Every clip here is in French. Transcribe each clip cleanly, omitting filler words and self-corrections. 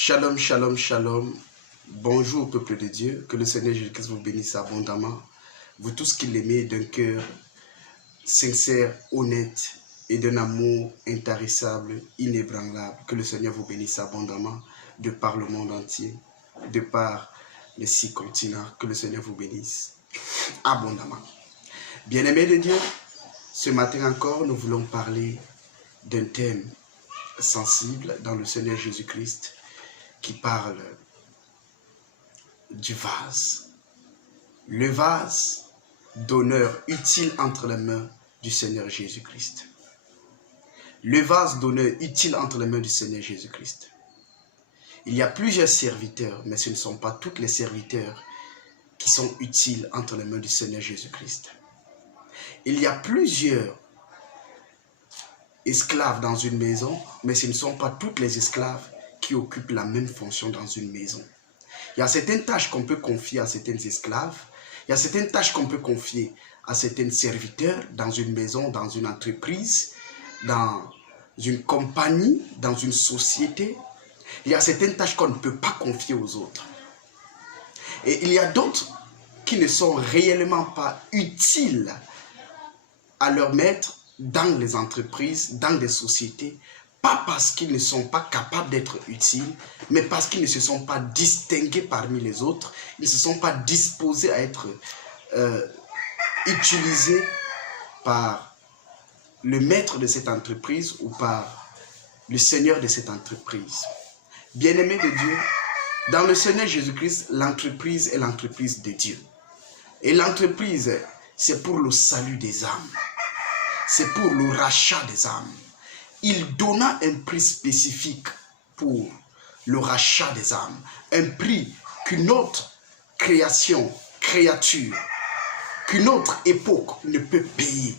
Shalom, shalom, shalom. Bonjour peuple de Dieu. Que le Seigneur Jésus-Christ vous bénisse abondamment. Vous tous qui l'aimez d'un cœur sincère, honnête et d'un amour intarissable, inébranlable. Que le Seigneur vous bénisse abondamment de par le monde entier, de par les 6 continents. Que le Seigneur vous bénisse abondamment. Bien-aimés de Dieu, ce matin encore, nous voulons parler d'un thème sensible dans le Seigneur Jésus-Christ qui parle du vase. Le vase d'honneur utile entre les mains du Seigneur Jésus-Christ. Le vase d'honneur utile entre les mains du Seigneur Jésus-Christ. Il y a plusieurs serviteurs, mais ce ne sont pas tous les serviteurs qui sont utiles entre les mains du Seigneur Jésus-Christ. Il y a plusieurs esclaves dans une maison, mais ce ne sont pas toutes les esclaves qui occupent la même fonction dans une maison. Il y a certaines tâches qu'on peut confier à certains esclaves, il y a certaines tâches qu'on peut confier à certains serviteurs dans une maison, dans une entreprise, dans une compagnie, dans une société. Il y a certaines tâches qu'on ne peut pas confier aux autres. Et il y a d'autres qui ne sont réellement pas utiles à leur maître dans les entreprises, dans les sociétés, pas parce qu'ils ne sont pas capables d'être utiles, mais parce qu'ils ne se sont pas distingués parmi les autres, ils ne se sont pas disposés à être utilisés par le maître de cette entreprise ou par le Seigneur de cette entreprise. Bien-aimés de Dieu, dans le Seigneur Jésus-Christ, l'entreprise est l'entreprise de Dieu. Et l'entreprise, c'est pour le salut des âmes. C'est pour le rachat des âmes. Il donna un prix spécifique pour le rachat des âmes. Un prix qu'une autre créature, qu'une autre époque ne peut payer.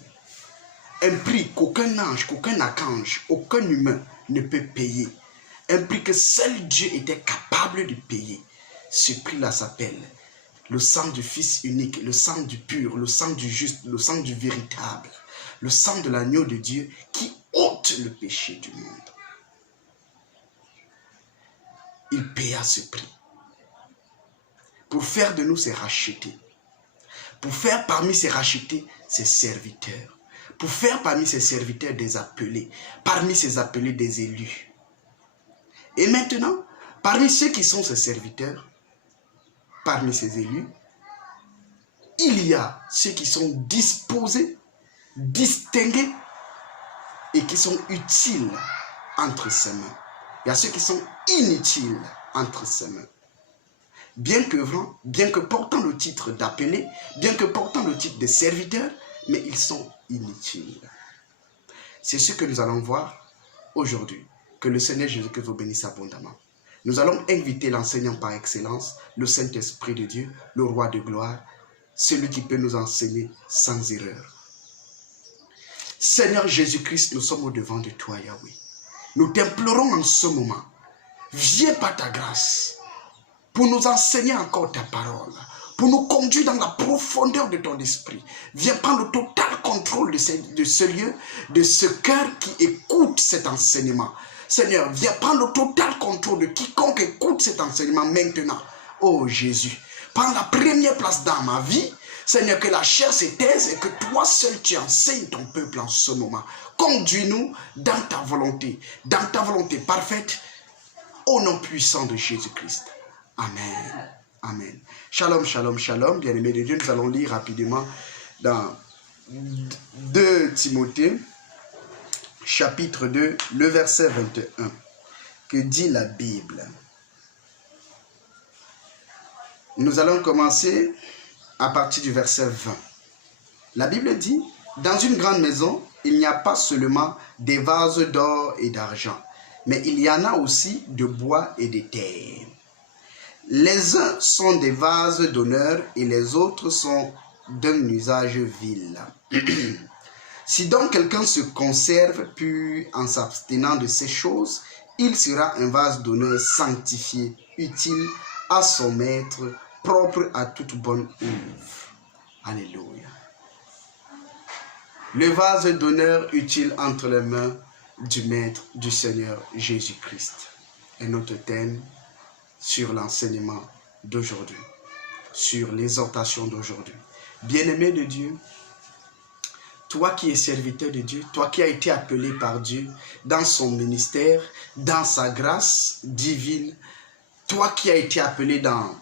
Un prix qu'aucun ange, qu'aucun archange, aucun humain ne peut payer. Un prix que seul Dieu était capable de payer. Ce prix-là s'appelle le sang du Fils unique, le sang du pur, le sang du juste, le sang du véritable. Le sang de l'agneau de Dieu qui ôte le péché du monde. Il paya ce prix pour faire de nous ses rachetés, pour faire parmi ses rachetés ses serviteurs, pour faire parmi ses serviteurs des appelés, parmi ses appelés des élus. Et maintenant, parmi ceux qui sont ses serviteurs, parmi ses élus, il y a ceux qui sont disposés, distingués et qui sont utiles entre ses mains. Il y a ceux qui sont inutiles entre ses mains. Bien qu'œuvrant, bien que portant le titre d'appelé, bien que portant le titre de serviteur, mais ils sont inutiles. C'est ce que nous allons voir aujourd'hui. Que le Seigneur Jésus-Christ vous bénisse abondamment. Nous allons inviter l'enseignant par excellence, le Saint-Esprit de Dieu, le Roi de gloire, celui qui peut nous enseigner sans erreur. Seigneur Jésus-Christ, nous sommes au-devant de toi, Yahweh. Nous t'implorons en ce moment. Viens par ta grâce pour nous enseigner encore ta parole, pour nous conduire dans la profondeur de ton esprit. Viens prendre le total contrôle de ce lieu, de ce cœur qui écoute cet enseignement. Seigneur, viens prendre le total contrôle de quiconque écoute cet enseignement maintenant. Oh Jésus, prends la première place dans ma vie. Seigneur, que la chair se taise et que toi seul tu enseignes ton peuple en ce moment. Conduis-nous dans ta volonté parfaite, au nom puissant de Jésus-Christ. Amen. Amen. Shalom, shalom, shalom. Bien-aimés de Dieu, nous allons lire rapidement dans 2 Timothée, chapitre 2, le verset 21. Que dit la Bible? Nous allons commencer à partir du verset 20. La Bible dit, dans une grande maison, il n'y a pas seulement des vases d'or et d'argent, mais il y en a aussi de bois et de terre. Les uns sont des vases d'honneur et les autres sont d'un usage vil. Si donc quelqu'un se conserve pur en s'abstenant de ces choses, il sera un vase d'honneur sanctifié, utile à son maître, propre à toute bonne œuvre. Alléluia. Le vase d'honneur utile entre les mains du Maître, du Seigneur Jésus-Christ. est notre thème sur l'enseignement d'aujourd'hui, sur l'exhortation d'aujourd'hui. Bien-aimé de Dieu, toi qui es serviteur de Dieu, toi qui as été appelé par Dieu dans son ministère, dans sa grâce divine, toi qui as été appelé dans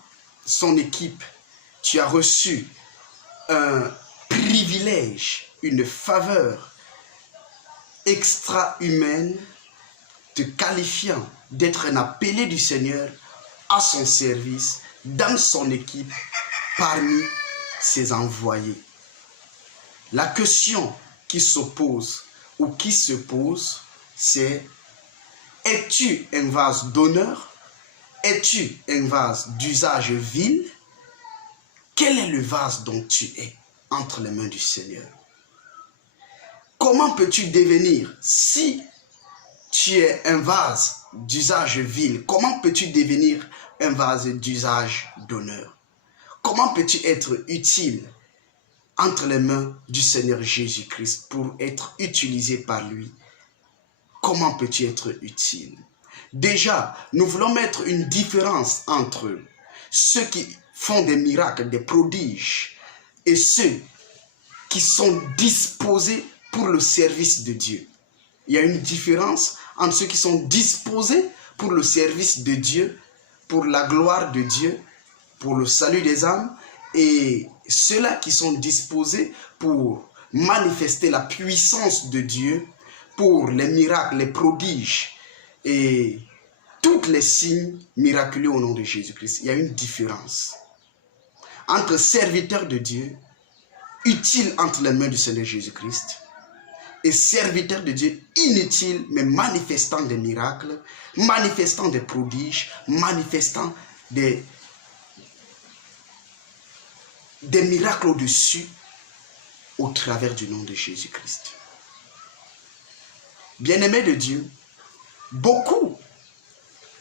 son équipe, tu as reçu un privilège, une faveur extra-humaine te qualifiant d'être un appelé du Seigneur à son service, dans son équipe, parmi ses envoyés. La question qui s'oppose ou qui se pose, c'est: es-tu un vase d'honneur? Es-tu un vase d'usage vil? Quel est le vase dont tu es entre les mains du Seigneur? Comment peux-tu devenir, si tu es un vase d'usage vil, comment peux-tu devenir un vase d'usage d'honneur? Comment peux-tu être utile entre les mains du Seigneur Jésus-Christ pour être utilisé par lui? Comment peux-tu être utile? Déjà, nous voulons mettre une différence entre ceux qui font des miracles, des prodiges, et ceux qui sont disposés pour le service de Dieu. Il y a une différence entre ceux qui sont disposés pour le service de Dieu, pour la gloire de Dieu, pour le salut des âmes, et ceux-là qui sont disposés pour manifester la puissance de Dieu, pour les miracles, les prodiges et tous les signes miraculeux au nom de Jésus-Christ. Il y a une différence entre serviteurs de Dieu, utiles entre les mains du Seigneur Jésus-Christ, et serviteurs de Dieu inutiles, mais manifestant des miracles, manifestant des prodiges, manifestant des miracles au-dessus, au travers du nom de Jésus-Christ. Bien-aimés de Dieu, beaucoup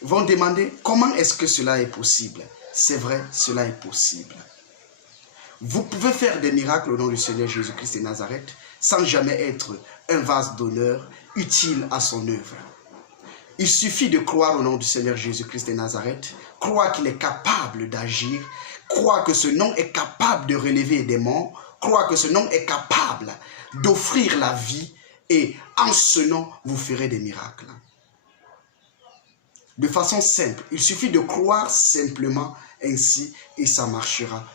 vont demander comment est-ce que cela est possible. C'est vrai, cela est possible. Vous pouvez faire des miracles au nom du Seigneur Jésus-Christ de Nazareth sans jamais être un vase d'honneur utile à son œuvre. Il suffit de croire au nom du Seigneur Jésus-Christ de Nazareth, croire qu'il est capable d'agir, croire que ce nom est capable de relever des morts, croire que ce nom est capable d'offrir la vie, et en ce nom, vous ferez des miracles. De façon simple, il suffit de croire simplement ainsi et ça marchera.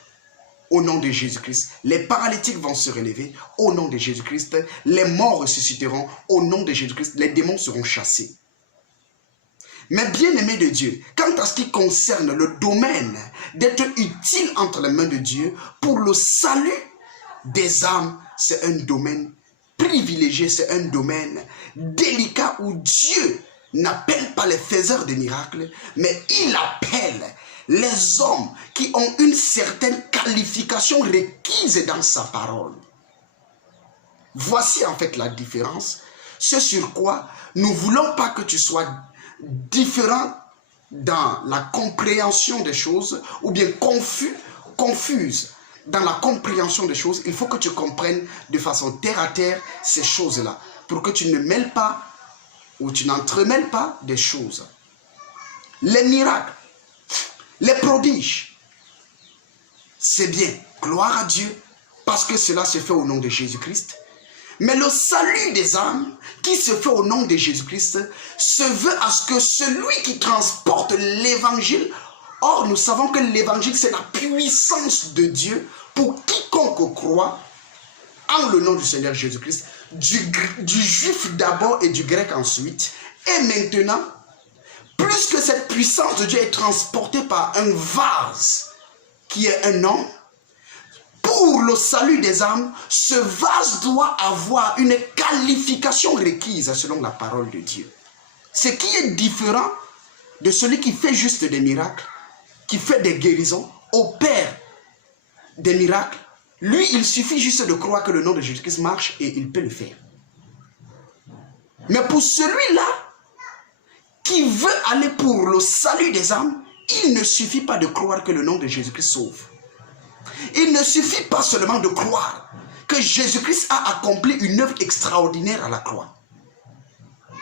Au nom de Jésus-Christ, les paralytiques vont se relever. Au nom de Jésus-Christ, les morts ressusciteront. Au nom de Jésus-Christ, les démons seront chassés. Mais bien aimé de Dieu, quant à ce qui concerne le domaine d'être utile entre les mains de Dieu pour le salut des âmes, c'est un domaine privilégié, c'est un domaine délicat où Dieu n'appelle pas les faiseurs de miracles, mais il appelle les hommes qui ont une certaine qualification requise dans sa parole. Voici en fait la différence. Ce sur quoi nous ne voulons pas que tu sois différent dans la compréhension des choses ou bien confuse dans la compréhension des choses. Il faut que tu comprennes de façon terre à terre ces choses-là pour que tu ne mêles pas ou tu n'entremêles pas des choses. Les miracles, les prodiges, c'est bien, gloire à Dieu, parce que cela se fait au nom de Jésus-Christ. Mais le salut des âmes qui se fait au nom de Jésus-Christ se veut à ce que celui qui transporte l'évangile, or nous savons que l'évangile c'est la puissance de Dieu pour quiconque croit en le nom du Seigneur Jésus-Christ, du juif d'abord et du grec ensuite, et maintenant, plus que cette puissance de Dieu est transportée par un vase qui est un homme, pour le salut des âmes, ce vase doit avoir une qualification requise selon la parole de Dieu. Ce qui est différent de celui qui fait juste des miracles, qui fait des guérisons, opère des miracles. Lui, il suffit juste de croire que le nom de Jésus-Christ marche et il peut le faire. Mais pour celui-là, qui veut aller pour le salut des âmes, il ne suffit pas de croire que le nom de Jésus-Christ sauve. Il ne suffit pas seulement de croire que Jésus-Christ a accompli une œuvre extraordinaire à la croix.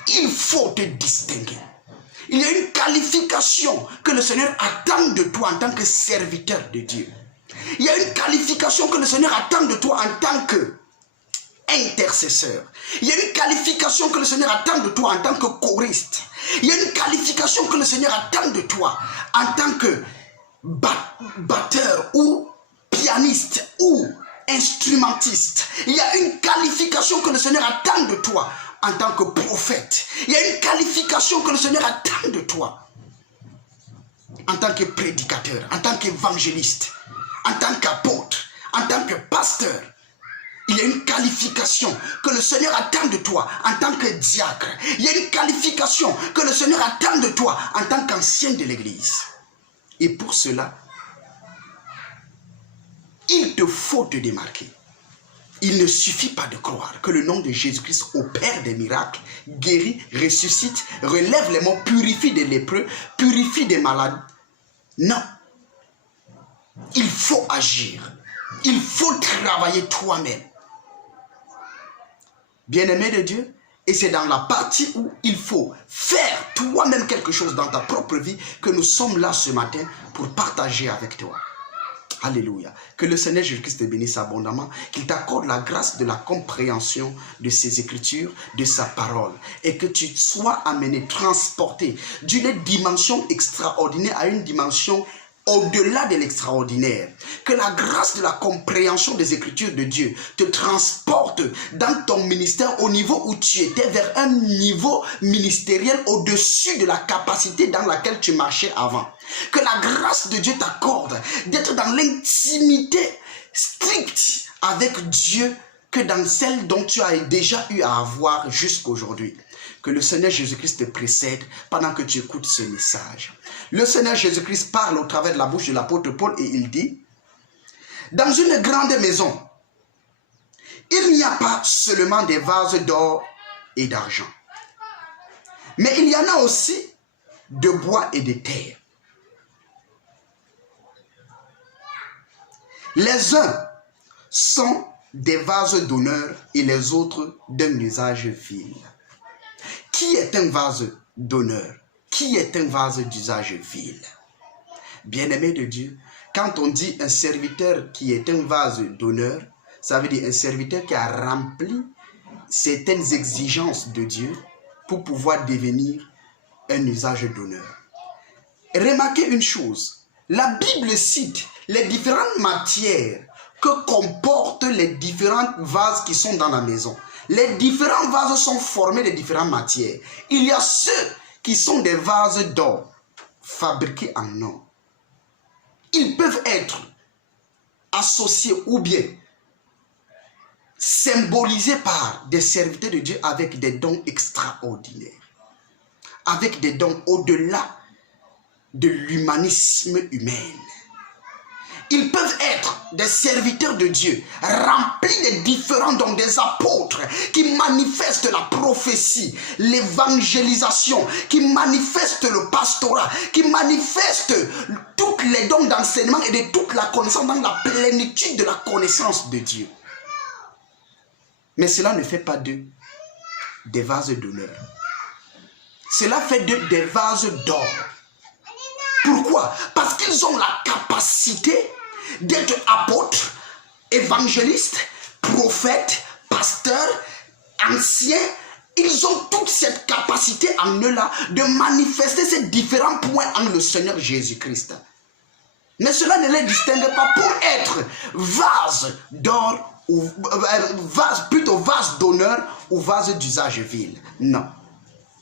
Il faut te distinguer. Il y a une qualification que le Seigneur attend de toi en tant que serviteur de Dieu. Il y a une qualification que le Seigneur attend de toi en tant qu'intercesseur. Il y a une qualification que le Seigneur attend de toi en tant que choriste. Il y a une qualification que le Seigneur attend de toi en tant que batteur ou pianiste ou instrumentiste. Il y a une qualification que le Seigneur attend de toi en tant que prophète. Il y a une qualification que le Seigneur attend de toi en tant que prédicateur, en tant qu'évangéliste, en tant qu'apôtre, en tant que pasteur. Il y a une qualification que le Seigneur attend de toi en tant que diacre. Il y a une qualification que le Seigneur attend de toi en tant qu'ancien de l'Église. Et pour cela, il te faut te démarquer. Il ne suffit pas de croire que le nom de Jésus-Christ opère des miracles, guérit, ressuscite, relève les morts, purifie des lépreux, purifie des malades. Non. Il faut agir. Il faut travailler toi-même. Bien-aimé de Dieu, et c'est dans la partie où il faut faire toi-même quelque chose dans ta propre vie que nous sommes là ce matin pour partager avec toi. Alléluia. Que le Seigneur Jésus-Christ te bénisse abondamment, qu'il t'accorde la grâce de la compréhension de ses Écritures, de sa parole, et que tu sois amené, transporté d'une dimension extraordinaire à une dimension au-delà de l'extraordinaire. Que la grâce de la compréhension des Écritures de Dieu te transporte dans ton ministère au niveau où tu étais, vers un niveau ministériel au-dessus de la capacité dans laquelle tu marchais avant. Que la grâce de Dieu t'accorde d'être dans l'intimité stricte avec Dieu que dans celle dont tu as déjà eu à avoir jusqu'aujourd'hui. Que le Seigneur Jésus-Christ te précède pendant que tu écoutes ce message. Le Seigneur Jésus-Christ parle au travers de la bouche de l'apôtre Paul et il dit: dans une grande maison, il n'y a pas seulement des vases d'or et d'argent, mais il y en a aussi de bois et de terre. Les uns sont des vases d'honneur et les autres d'un usage vil. Qui est un vase d'honneur? Qui est un vase d'usage vil? Bien-aimé de Dieu, quand on dit un serviteur qui est un vase d'honneur, ça veut dire un serviteur qui a rempli certaines exigences de Dieu pour pouvoir devenir un usage d'honneur. Remarquez une chose, la Bible cite les différentes matières que comportent les différents vases qui sont dans la maison. Les différents vases sont formés de différentes matières. Il y a ceux qui sont des vases d'or, fabriqués en or. Ils peuvent être associés ou bien symbolisés par des serviteurs de Dieu avec des dons extraordinaires, avec des dons au-delà de l'humanisme humain. Ils peuvent être des serviteurs de Dieu, remplis de différents dons, des apôtres qui manifestent la prophétie, l'évangélisation, qui manifestent le pastorat, qui manifestent tous les dons d'enseignement et de toute la connaissance dans la plénitude de la connaissance de Dieu. Mais cela ne fait pas d'eux des vases d'honneur. Cela fait d'eux des vases d'or. Pourquoi? Parce qu'ils ont la capacité d'être apôtres, évangélistes, prophètes, pasteurs, anciens. Ils ont toute cette capacité en eux-là de manifester ces différents points en le Seigneur Jésus-Christ. Mais cela ne les distingue pas pour être vase d'or, ou plutôt vase d'honneur ou vase d'usage vil. Non.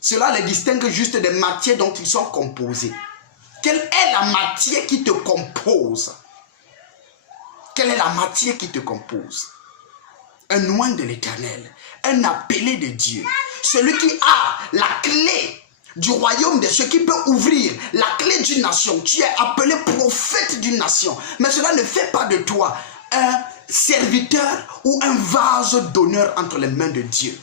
Cela les distingue juste des matières dont ils sont composés. Quelle est la matière qui te compose? Quelle est la matière qui te compose? Un oint de l'Éternel, un appelé de Dieu, celui qui a la clé du royaume de ceux qui peut ouvrir la clé d'une nation. Tu es appelé prophète d'une nation, mais cela ne fait pas de toi un serviteur ou un vase d'honneur entre les mains de Dieu.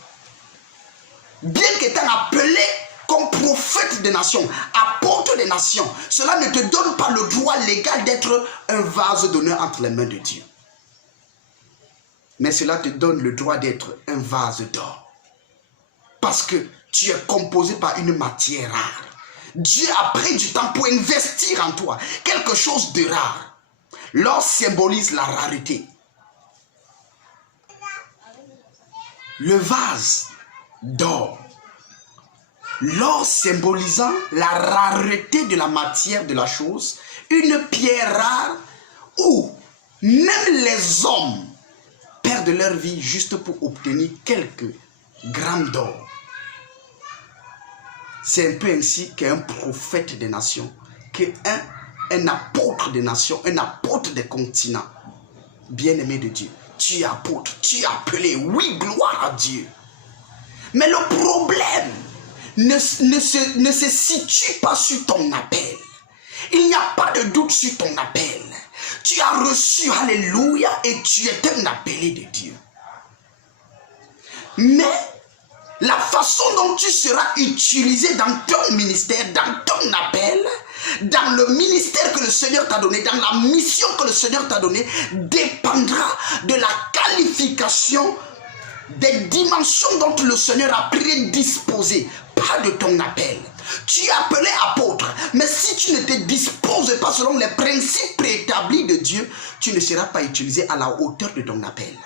Bien qu'étant appelé comme prophète des nations, apôtre des nations, cela ne te donne pas le droit légal d'être un vase d'honneur entre les mains de Dieu. Mais cela te donne le droit d'être un vase d'or. Parce que tu es composé par une matière rare. Dieu a pris du temps pour investir en toi quelque chose de rare. L'or symbolise la rareté. Le vase d'or. L'or symbolisant la rareté de la matière de la chose. Une pierre rare où même les hommes perdent leur vie juste pour obtenir quelques grammes d'or. C'est un peu ainsi qu'un prophète des nations, qu'un apôtre des nations, un apôtre des continents. Bien-aimé de Dieu, tu es apôtre, tu es appelé, oui, gloire à Dieu. Mais le problème ne se situe pas sur ton appel. Il n'y a pas de doute sur ton appel. Tu as reçu, alléluia, et tu es un appelé de Dieu. Mais la façon dont tu seras utilisé dans ton ministère, dans ton appel, dans le ministère que le Seigneur t'a donné, dans la mission que le Seigneur t'a donnée, dépendra de la qualification des dimensions dont le Seigneur a prédisposé, pas de ton appel. Tu es appelé apôtre, mais si tu ne te disposes pas selon les principes préétablis de Dieu, tu ne seras pas utilisé à la hauteur de ton appel.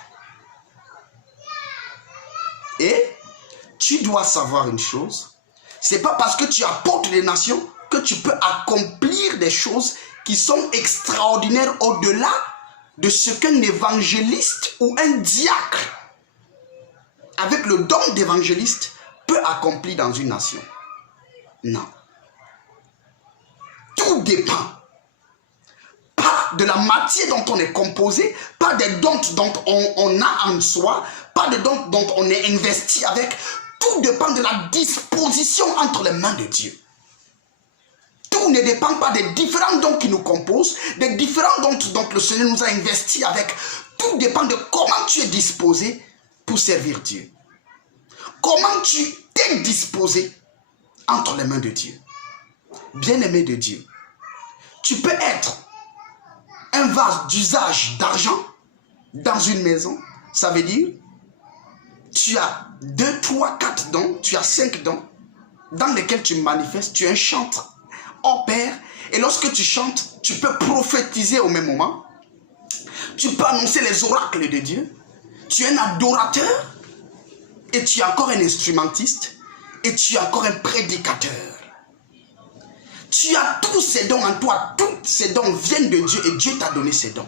Et tu dois savoir une chose, c'est pas parce que tu es apôtre des nations que tu peux accomplir des choses qui sont extraordinaires au-delà de ce qu'un évangéliste ou un diacre avec le don d'évangéliste peut accomplir dans une nation. Non. Tout dépend. Pas de la matière dont on est composé, pas des dons dont on a en soi, pas de dons dont on est investi avec. Tout dépend de la disposition entre les mains de Dieu. Tout ne dépend pas des différents dons qui nous composent, des différents dons dont le Seigneur nous a investis avec. Tout dépend de comment tu es disposé pour servir Dieu. Comment tu t'es disposé entre les mains de Dieu. Bien-aimé de Dieu, tu peux être un vase d'usage d'argent dans une maison. Ça veut dire, tu as 2, 3, 4 dons, tu as 5 dons dans lesquels tu manifestes, tu es un chanteur. Oh Père, et lorsque tu chantes, tu peux prophétiser au même moment. Tu peux annoncer les oracles de Dieu. Tu es un adorateur et tu es encore un instrumentiste et tu es encore un prédicateur. Tu as tous ces dons en toi. Tous ces dons viennent de Dieu et Dieu t'a donné ces dons.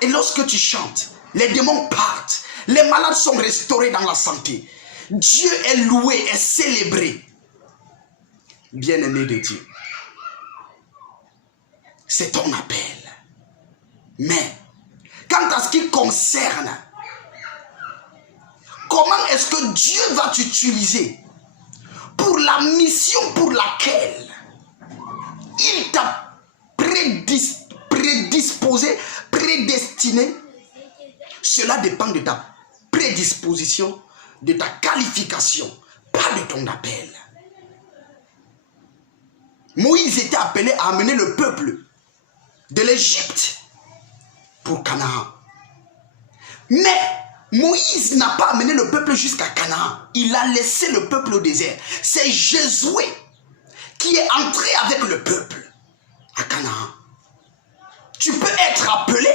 Et lorsque tu chantes, les démons partent. Les malades sont restaurés dans la santé. Dieu est loué, est célébré. Bien-aimé de Dieu, c'est ton appel. Mais, quant à ce qui concerne, comment est-ce que Dieu va t'utiliser pour la mission pour laquelle il t'a prédisposé, prédestiné? Cela dépend de ta prédisposition, de ta qualification, pas de ton appel. Moïse était appelé à amener le peuple de l'Égypte pour Canaan. Mais Moïse n'a pas amené le peuple jusqu'à Canaan. Il a laissé le peuple au désert. C'est Josué qui est entré avec le peuple à Canaan. Tu peux être appelé,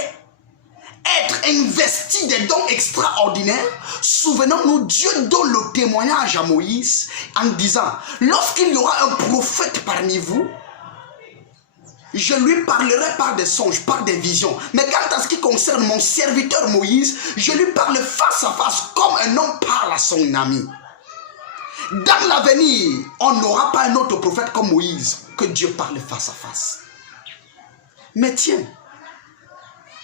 être investi des dons extraordinaires. Souvenons-nous, Dieu donne le témoignage à Moïse en disant, lorsqu'il y aura un prophète parmi vous, je lui parlerai par des songes, par des visions. Mais quant à ce qui concerne mon serviteur Moïse, je lui parle face à face comme un homme parle à son ami. Dans l'avenir, on n'aura pas un autre prophète comme Moïse que Dieu parle face à face. Mais tiens,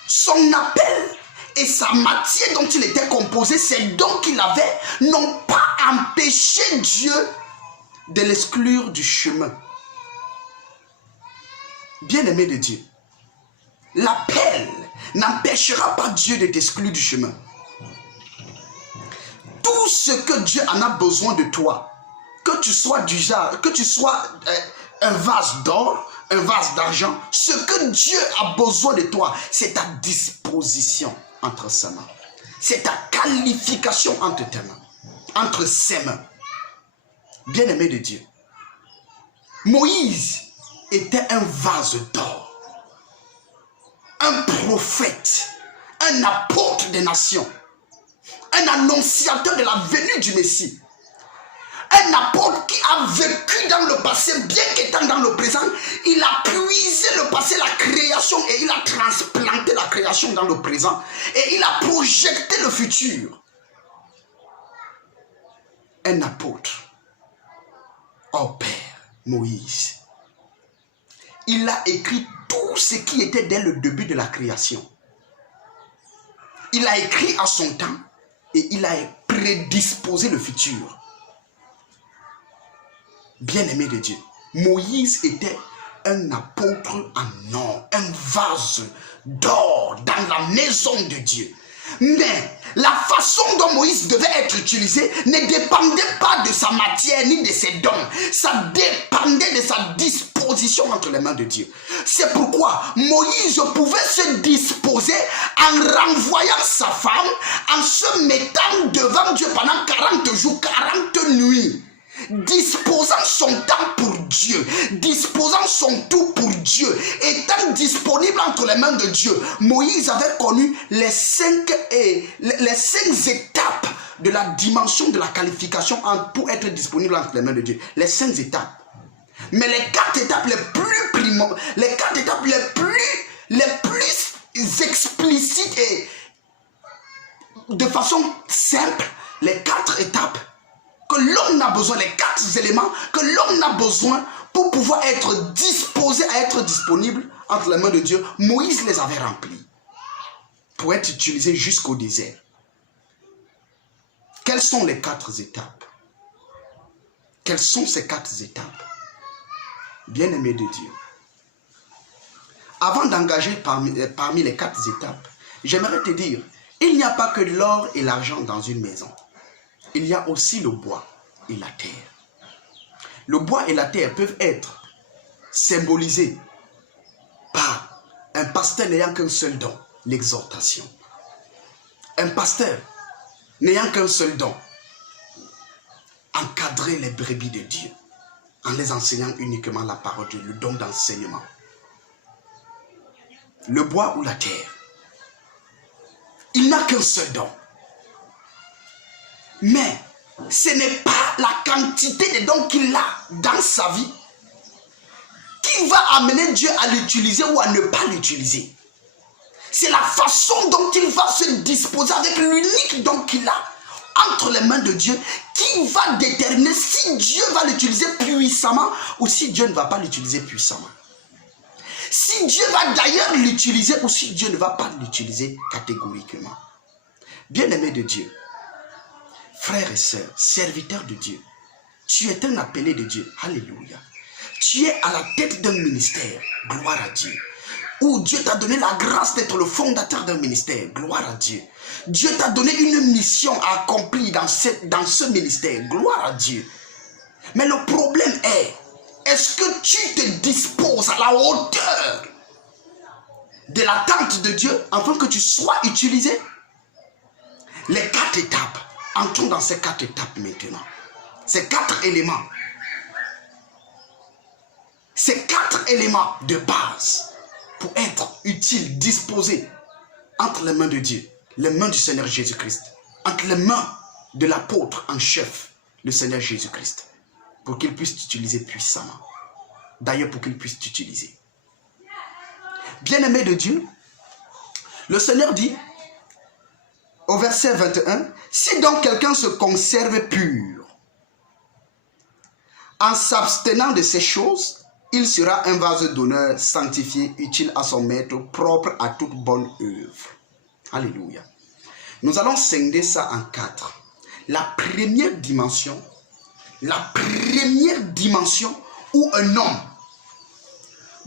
son appel et sa matière dont il était composé, ces dons qu'il avait, n'ont pas empêché Dieu de l'exclure du chemin. Bien-aimé de Dieu, l'appel n'empêchera pas Dieu de t'exclure du chemin. Tout ce que Dieu en a besoin de toi, que tu sois du genre, que tu sois un vase d'or, un vase d'argent, ce que Dieu a besoin de toi, c'est ta disposition entre ses mains. C'est ta qualification entre tes mains, entre ses mains. Bien-aimé de Dieu, Moïse était un vase d'or, un prophète, un apôtre des nations, un annonciateur de la venue du Messie. Un apôtre qui a vécu dans le passé, bien qu'étant dans le présent, il a puisé le passé, la création, et il a transplanté la création dans le présent. Et il a projeté le futur. Un apôtre, oh Père, Moïse, il a écrit tout ce qui était dès le début de la création. Il a écrit à son temps et il a prédisposé le futur. Bien-aimé de Dieu, Moïse était un apôtre en or, un vase d'or dans la maison de Dieu. Mais la façon dont Moïse devait être utilisé ne dépendait pas de sa matière ni de ses dons. Ça dépendait de sa disposition entre les mains de Dieu. C'est pourquoi Moïse pouvait se disposer en renvoyant sa femme, en se mettant devant Dieu pendant 40 jours, 40 nuits. Disposant son temps pour Dieu, disposant son tout pour Dieu, étant disponible entre les mains de Dieu. Moïse avait connu les cinq étapes de la dimension de la qualification pour être disponible entre les mains de Dieu. Les 5 étapes. Mais les 4 étapes les plus explicites et de façon simple, les 4 étapes que l'homme a besoin, les 4 éléments que l'homme a besoin pour pouvoir être disposé à être disponible entre les mains de Dieu, Moïse les avait remplis pour être utilisé jusqu'au désert. Quelles sont les 4 étapes? Quelles sont ces 4 étapes? Bien-aimé de Dieu, avant d'engager parmi les 4 étapes, j'aimerais te dire, il n'y a pas que l'or et l'argent dans une maison. Il y a aussi le bois et la terre. Le bois et la terre peuvent être symbolisés par un pasteur n'ayant qu'un seul don, l'exhortation. Un pasteur n'ayant qu'un seul don, encadrer les brebis de Dieu en les enseignant uniquement la parole de Dieu, le don d'enseignement. Le bois ou la terre, il n'a qu'un seul don. Mais ce n'est pas la quantité de dons qu'il a dans sa vie qui va amener Dieu à l'utiliser ou à ne pas l'utiliser. C'est la façon dont il va se disposer avec l'unique don qu'il a entre les mains de Dieu qui va déterminer si Dieu va l'utiliser puissamment ou si Dieu ne va pas l'utiliser puissamment. Si Dieu va d'ailleurs l'utiliser ou si Dieu ne va pas l'utiliser catégoriquement. Bien-aimé de Dieu, frères et sœurs, serviteurs de Dieu, tu es un appelé de Dieu. Alléluia. Tu es à la tête d'un ministère. Gloire à Dieu. Où Dieu t'a donné la grâce d'être le fondateur d'un ministère. Gloire à Dieu. Dieu t'a donné une mission à accomplir dans ce ministère. Gloire à Dieu. Mais le problème est-ce que tu te disposes à la hauteur de l'attente de Dieu afin que tu sois utilisé? Les 4 étapes. Entrons dans ces 4 étapes maintenant. Ces 4 éléments. Ces 4 éléments de base pour être utile, disposé entre les mains de Dieu, les mains du Seigneur Jésus-Christ, entre les mains de l'apôtre en chef, le Seigneur Jésus-Christ, pour qu'il puisse t'utiliser puissamment. D'ailleurs, pour qu'il puisse t'utiliser. Bien-aimé de Dieu, le Seigneur dit, au verset 21, « Si donc quelqu'un se conserve pur, en s'abstenant de ces choses, il sera un vase d'honneur, sanctifié, utile à son maître, propre à toute bonne œuvre. » Alléluia. Nous allons scinder ça en 4. La première dimension où un homme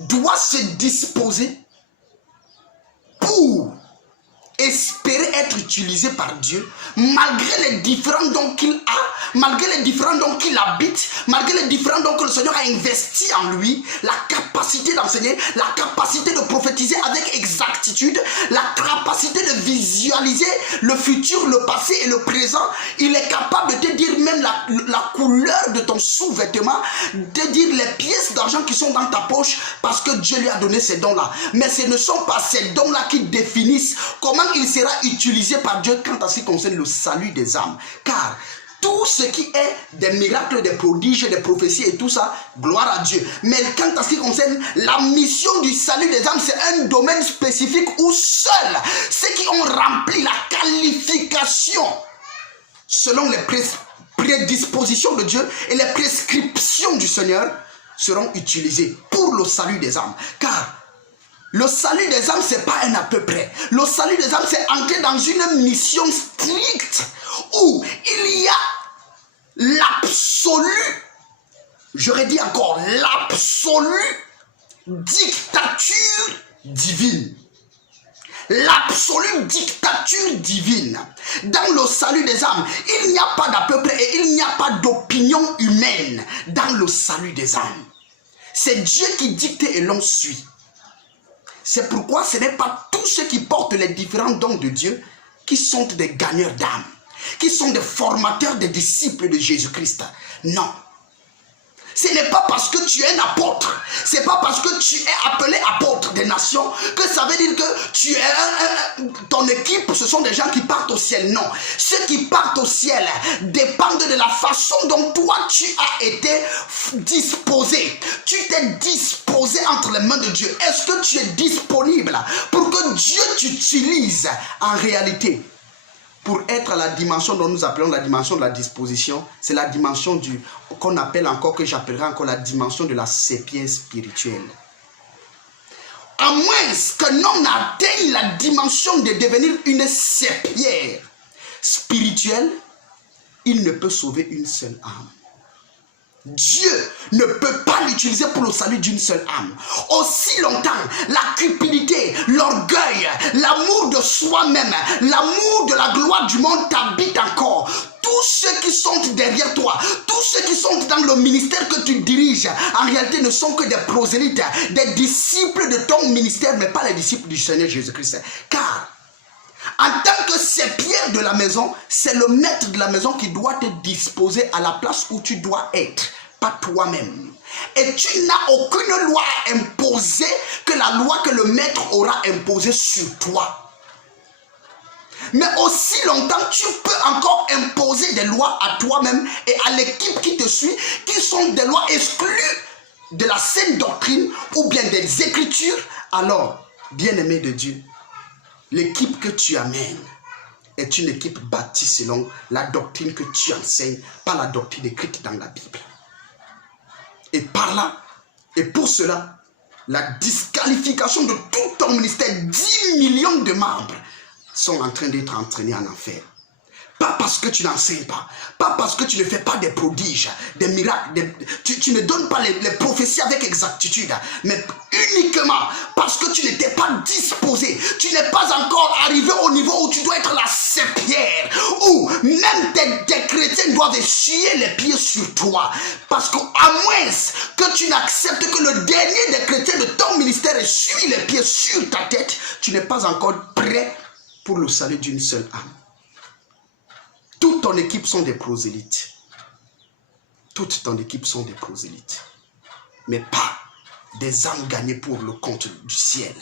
doit se disposer pour espérer être utilisé par Dieu, malgré les différents dons qu'il a, malgré les différents dons qu'il habite, malgré les différents dons que le Seigneur a investis en lui, la capacité capacité d'enseigner, la capacité de prophétiser avec exactitude, la capacité de visualiser le futur, le passé et le présent. Il est capable de te dire même la couleur de ton sous-vêtement, de dire les pièces d'argent qui sont dans ta poche, parce que Dieu lui a donné ces dons-là. Mais ce ne sont pas ces dons-là qui définissent comment il sera utilisé par Dieu quand à ce qui concerne le salut des âmes. Car tout ce qui est des miracles, des prodiges, des prophéties et tout ça, gloire à Dieu. Mais quand à ce qui concerne la mission du salut des âmes, c'est un domaine spécifique où seuls ceux qui ont rempli la qualification selon les prédispositions de Dieu et les prescriptions du Seigneur seront utilisés pour le salut des âmes. Car le salut des âmes, ce n'est pas un à peu près. Le salut des âmes, c'est entrer dans une mission stricte où il y a l'absolu, j'aurais dit encore l'absolue dictature divine. L'absolue dictature divine. Dans le salut des âmes, il n'y a pas d'à peu près et il n'y a pas d'opinion humaine dans le salut des âmes. C'est Dieu qui dicte et l'on suit. C'est pourquoi ce n'est pas tous ceux qui portent les différents dons de Dieu qui sont des gagneurs d'âme, qui sont des formateurs des disciples de Jésus-Christ. Non. Ce n'est pas parce que tu es un apôtre, ce n'est pas parce que tu es appelé apôtre des nations que ça veut dire que tu es ton équipe, ce sont des gens qui partent au ciel. Non. Ceux qui partent au ciel dépendent de la façon dont toi tu as été disposé. Tu t'es disposé entre les mains de Dieu. Est-ce que tu es disponible pour que Dieu t'utilise en réalité? Pour être à la dimension dont nous appelons la dimension de la disposition, c'est la dimension qu'on appelle encore, que j'appellerai encore la dimension de la sapience spirituelle. À moins qu'un homme n'atteigne la dimension de devenir une sapière spirituelle, il ne peut sauver une seule âme. Dieu ne peut pas l'utiliser pour le salut d'une seule âme. Aussi longtemps, la cupidité, l'orgueil, l'amour de soi-même, l'amour de la gloire du monde t'habite encore. Tous ceux qui sont derrière toi, tous ceux qui sont dans le ministère que tu diriges, en réalité ne sont que des prosélytes, des disciples de ton ministère, mais pas les disciples du Seigneur Jésus-Christ. Car en tant que sapière de la maison, c'est le maître de la maison qui doit te disposer à la place où tu dois être, pas toi-même. Et tu n'as aucune loi à imposer que la loi que le maître aura imposée sur toi. Mais aussi longtemps, tu peux encore imposer des lois à toi-même et à l'équipe qui te suit, qui sont des lois exclues de la saine doctrine ou bien des Écritures. Alors, bien-aimé de Dieu, l'équipe que tu amènes est une équipe bâtie selon la doctrine que tu enseignes, pas la doctrine écrite dans la Bible. Et par là, et pour cela, la disqualification de tout ton ministère, 10 millions de membres sont en train d'être entraînés en enfer. Pas parce que tu n'enseignes pas, pas parce que tu ne fais pas des prodiges, des miracles, tu ne donnes pas les prophéties avec exactitude, mais uniquement parce que tu n'étais pas disposé, tu n'es pas encore arrivé au niveau où tu dois être la sapière, où même des chrétiens doivent essuyer les pieds sur toi, parce qu'à moins que tu n'acceptes que le dernier des chrétiens de ton ministère essuie les pieds sur ta tête, tu n'es pas encore prêt pour le salut d'une seule âme. Toute ton équipe sont des prosélytes. Toute ton équipe sont des prosélytes. Mais pas des âmes gagnées pour le compte du ciel.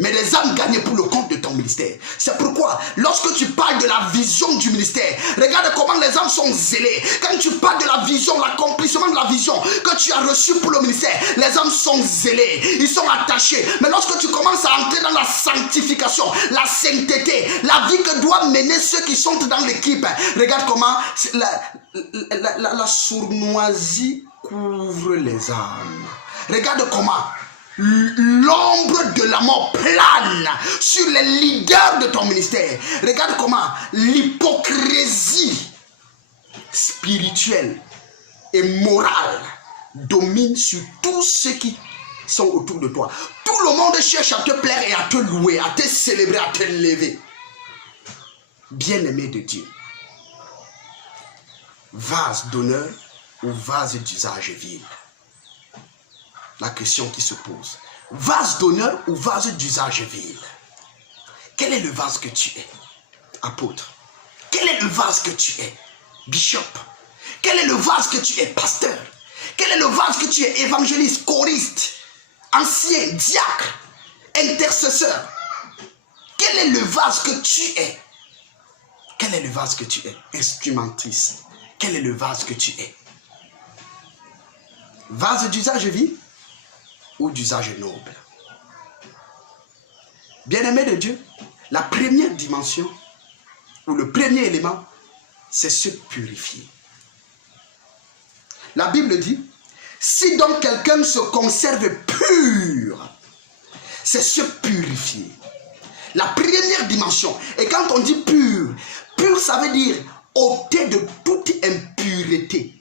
Mais des âmes gagnées pour le compte de ton ministère. C'est pourquoi, lorsque tu parles de la vision du ministère, regarde comment les âmes sont zélées. Quand tu parles de la vision, l'accomplissement de la vision que tu as reçue pour le ministère, les âmes sont zélées, ils sont attachés. Mais lorsque tu commences à entrer dans la sanctification, la sainteté, la vie que doivent mener ceux qui sont dans l'équipe, regarde comment la sournoisie couvre les âmes. Regarde comment l'ombre de la mort plane sur les leaders de ton ministère. Regarde comment l'hypocrisie spirituelle et morale domine sur tous ceux qui sont autour de toi. Tout le monde cherche à te plaire et à te louer, à te célébrer, à te lever. Bien-aimé de Dieu, vase d'honneur ou vase d'usage vil. la question qui se pose. Vase d'honneur ou vase d'usage vil? Quel est le vase que tu es, apôtre? Quel est le vase que tu es, bishop? Quel est le vase que tu es, pasteur? Quel est le vase que tu es, évangéliste, choriste, ancien, diacre, intercesseur? Quel est le vase que tu es? Quel est le vase que tu es? Instrumentrice. Quel est le vase que tu es? Vase d'usage vil ou d'usage noble? Bien-aimé de Dieu, la première dimension ou le premier élément, c'est se purifier. La Bible dit, si donc quelqu'un se conserve pur, c'est se purifier. La première dimension. Et quand on dit pur, pur ça veut dire ôter de toute impureté.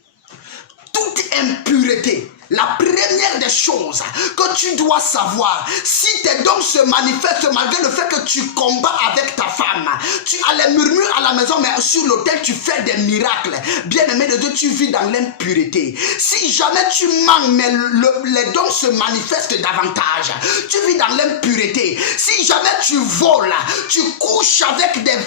Toute impureté. La première des choses que tu dois savoir, si tes dons se manifestent malgré le fait que tu combats avec ta femme, tu as les murmures à la maison, mais sur l'autel tu fais des miracles. Bien-aimé de Dieu, tu vis dans l'impureté. Si jamais tu manques, mais les dons se manifestent davantage, tu vis dans l'impureté. Si jamais tu voles, tu couches avec des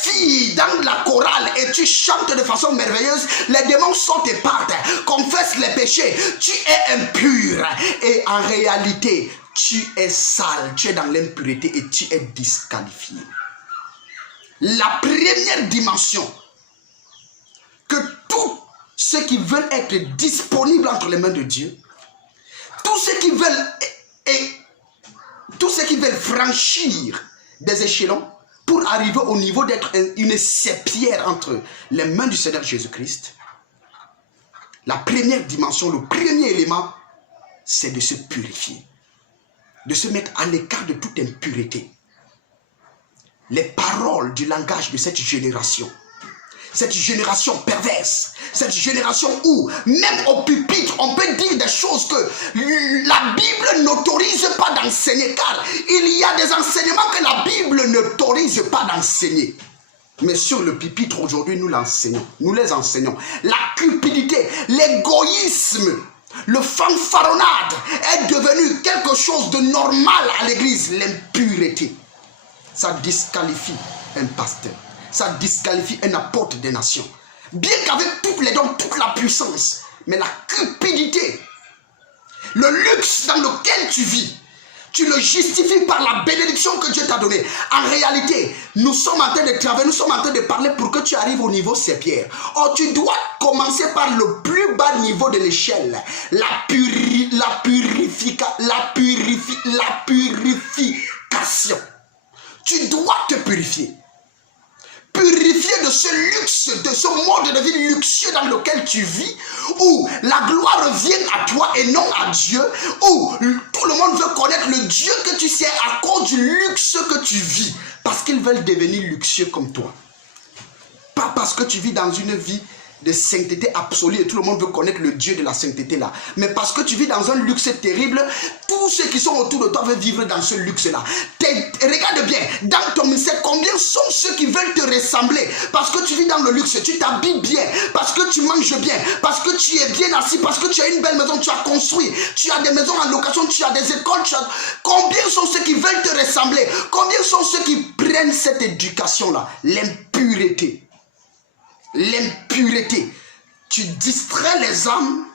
filles dans la chorale et tu chantes de façon merveilleuse, les démons sortent et partent. Confesse les péchés. Tu es impur et en réalité tu es sale, tu es dans l'impureté et tu es disqualifié. La première dimension, que tous ceux qui veulent être disponibles entre les main de Dieu, tous ceux qui veulent franchir des échelons pour arriver au niveau d'être une serpillière entre les mains du Seigneur Jésus-Christ, la première dimension, le premier élément, c'est de se purifier, de se mettre à l'écart de toute impureté. Les paroles du langage de cette génération perverse, cette génération où, même au pupitre, on peut dire des choses que la Bible n'autorise pas d'enseigner, car il y a des enseignements que la Bible n'autorise pas d'enseigner. Mais sur le pupitre aujourd'hui, nous l'enseignons, nous les enseignons. La cupidité, l'égoïsme, le fanfaronnade est devenu quelque chose de normal à l'église. L'impureté, ça disqualifie un pasteur, ça disqualifie un apôtre des nations. Bien qu'avec tous les dons, toute la puissance, mais la cupidité, le luxe dans lequel tu vis, tu le justifies par la bénédiction que Dieu t'a donnée. En réalité, nous sommes en train de travailler, nous sommes en train de parler pour que tu arrives au niveau serpillère. Or, tu dois commencer par le plus bas niveau de l'échelle. La purification. Tu dois te purifier. Purifier de ce luxe, de ce mode de vie luxueux dans lequel tu vis, où la gloire revient à toi et non à Dieu, où tout le monde veut connaître le Dieu que tu sais à cause du luxe que tu vis, parce qu'ils veulent devenir luxueux comme toi. Pas parce que tu vis dans une vie de sainteté absolue et tout le monde veut connaître le Dieu de la sainteté là, mais parce que tu vis dans un luxe terrible, tous ceux qui sont autour de toi veulent vivre dans ce luxe là. Regarde bien, dans ton ministère, combien sont ceux qui veulent te ressembler, parce que tu vis dans le luxe, tu t'habilles bien, parce que tu manges bien, parce que tu es bien assis, parce que tu as une belle maison, tu as construit, tu as des maisons en location, tu as des écoles, combien sont ceux qui veulent te ressembler, combien sont ceux qui prennent cette éducation là, l'impureté. L'impureté, tu distrais les âmes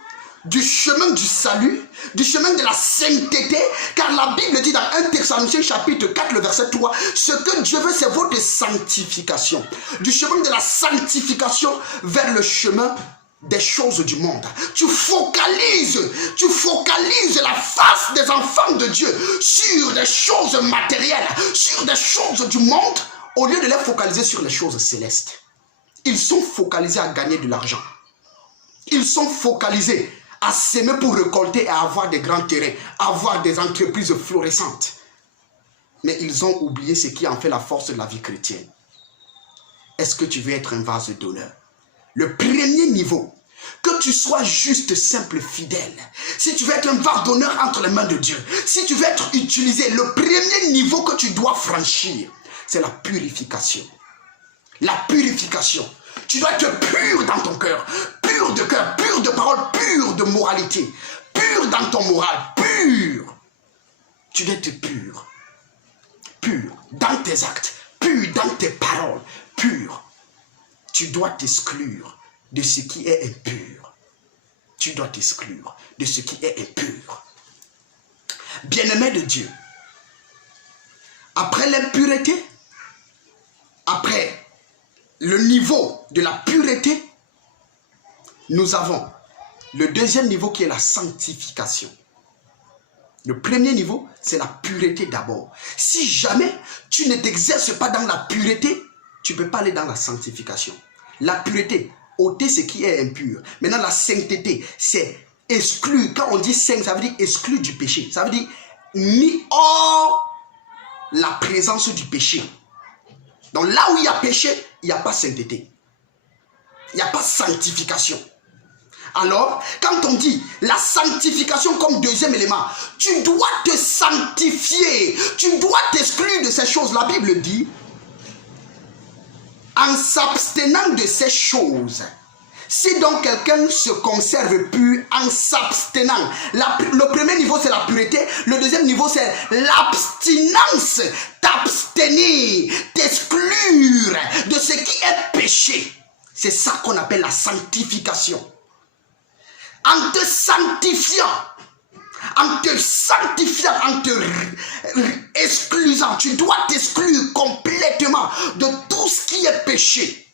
du chemin du salut, du chemin de la sainteté, car la Bible dit dans 1 Thessaloniciens chapitre 4, le verset 3, ce que Dieu veut, c'est votre sanctification. Du chemin de la sanctification vers le chemin des choses du monde. Tu focalises la face des enfants de Dieu sur des choses matérielles, sur des choses du monde, au lieu de les focaliser sur les choses célestes. Ils sont focalisés à gagner de l'argent. Ils sont focalisés à s'aimer pour récolter et à avoir des grands terrains, avoir des entreprises florissantes. Mais ils ont oublié ce qui en fait la force de la vie chrétienne. Est-ce que tu veux être un vase d'honneur? Le premier niveau, que tu sois juste, simple, fidèle. Si tu veux être un vase d'honneur entre les mains de Dieu, si tu veux être utilisé, le premier niveau que tu dois franchir, c'est la purification. La purification. Tu dois être pur dans ton cœur, pur de parole, pur de moralité, pur pur dans ton moral, pur. Tu dois être pur. Pur dans tes actes, pur dans tes paroles, pur. Tu dois t'exclure de ce qui est impur. Tu dois t'exclure de ce qui est impur. Bien-aimé de Dieu, après l'impureté, après le niveau de la pureté, nous avons le deuxième niveau qui est la sanctification. Le premier niveau, c'est la pureté d'abord. Si jamais tu ne t'exerces pas dans la pureté, tu ne peux pas aller dans la sanctification. La pureté, ôter ce qui est impur. Maintenant, la sainteté, c'est exclure. Quand on dit saint, ça veut dire exclure du péché. Ça veut dire mis hors la présence du péché. Donc là où il y a péché, il n'y a pas sainteté. Il n'y a pas sanctification. Alors, quand on dit la sanctification comme deuxième élément, tu dois te sanctifier. Tu dois t'exclure de ces choses. La Bible dit, en s'abstenant de ces choses, si donc quelqu'un se conserve pur en s'abstenant, le premier niveau c'est la pureté, le deuxième niveau c'est l'abstinence, t'abstenir, t'exclure de ce qui est péché. C'est ça qu'on appelle la sanctification. En te sanctifiant, en te exclusant, tu dois t'exclure complètement de tout ce qui est péché.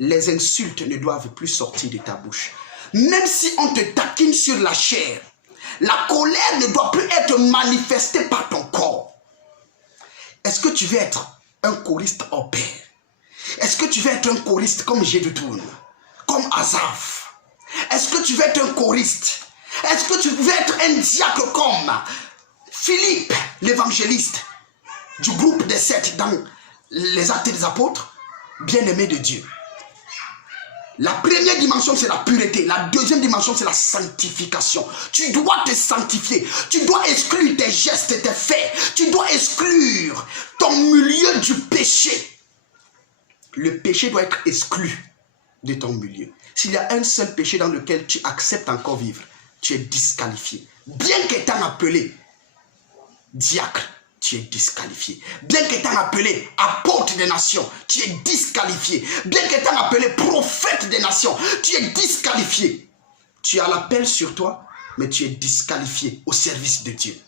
Les insultes ne doivent plus sortir de ta bouche. Même si on te taquine sur la chair, la colère ne doit plus être manifestée par ton corps. Est-ce que tu veux être un choriste au pair? Est-ce que tu veux être un choriste comme Jeduthun, comme Asaph? Est-ce que tu veux être un choriste? Est-ce que tu veux être un diacre comme Philippe, l'évangéliste du groupe des 7 dans les Actes des Apôtres? Bien-aimé de Dieu. La première dimension, c'est la pureté. La deuxième dimension, c'est la sanctification. Tu dois te sanctifier. Tu dois exclure tes gestes, tes faits. Tu dois exclure ton milieu du péché. Le péché doit être exclu de ton milieu. S'il y a un seul péché dans lequel tu acceptes encore vivre, tu es disqualifié. Bien qu'étant appelé diacre, tu es disqualifié. Bien qu'étant appelé apôtre des nations, tu es disqualifié. Bien qu'étant appelé prophète des nations, tu es disqualifié. Tu as l'appel sur toi, mais tu es disqualifié au service de Dieu.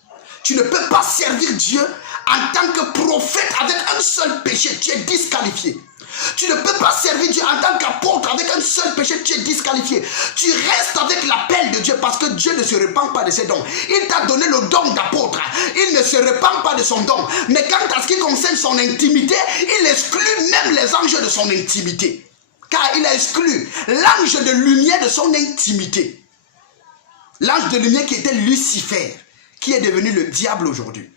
Tu ne peux pas servir Dieu en tant que prophète avec un seul péché, tu es disqualifié. Tu ne peux pas servir Dieu en tant qu'apôtre avec un seul péché, tu es disqualifié. Tu restes avec l'appel de Dieu parce que Dieu ne se répand pas de ses dons. Il t'a donné le don d'apôtre. Il ne se répand pas de son don. Mais quant à ce qui concerne son intimité, il exclut même les anges de son intimité. Car il a exclu l'ange de lumière de son intimité. L'ange de lumière qui était Lucifer, qui est devenu le diable aujourd'hui.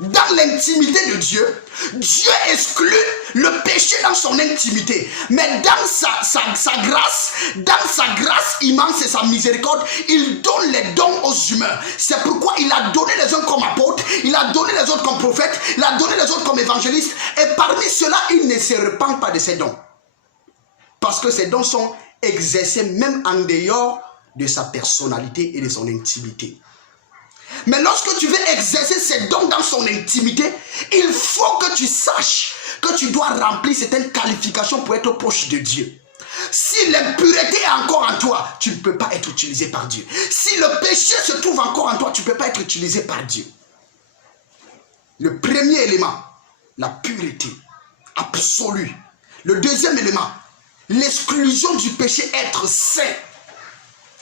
Dans l'intimité de Dieu, Dieu exclut le péché dans son intimité. Mais dans sa grâce immense et sa miséricorde, il donne les dons aux humains. C'est pourquoi il a donné les uns comme apôtres, il a donné les autres comme prophètes, il a donné les autres comme évangélistes. Et parmi ceux-là, il ne se repent pas de ces dons. Parce que ces dons sont exercés même en dehors de sa personnalité et de son intimité. Mais lorsque tu veux exercer ces dons dans son intimité, il faut que tu saches que tu dois remplir certaines qualifications pour être proche de Dieu. Si l'impureté est encore en toi, tu ne peux pas être utilisé par Dieu. Si le péché se trouve encore en toi, tu ne peux pas être utilisé par Dieu. Le premier élément, la pureté absolue. Le deuxième élément, l'exclusion du péché, être saint,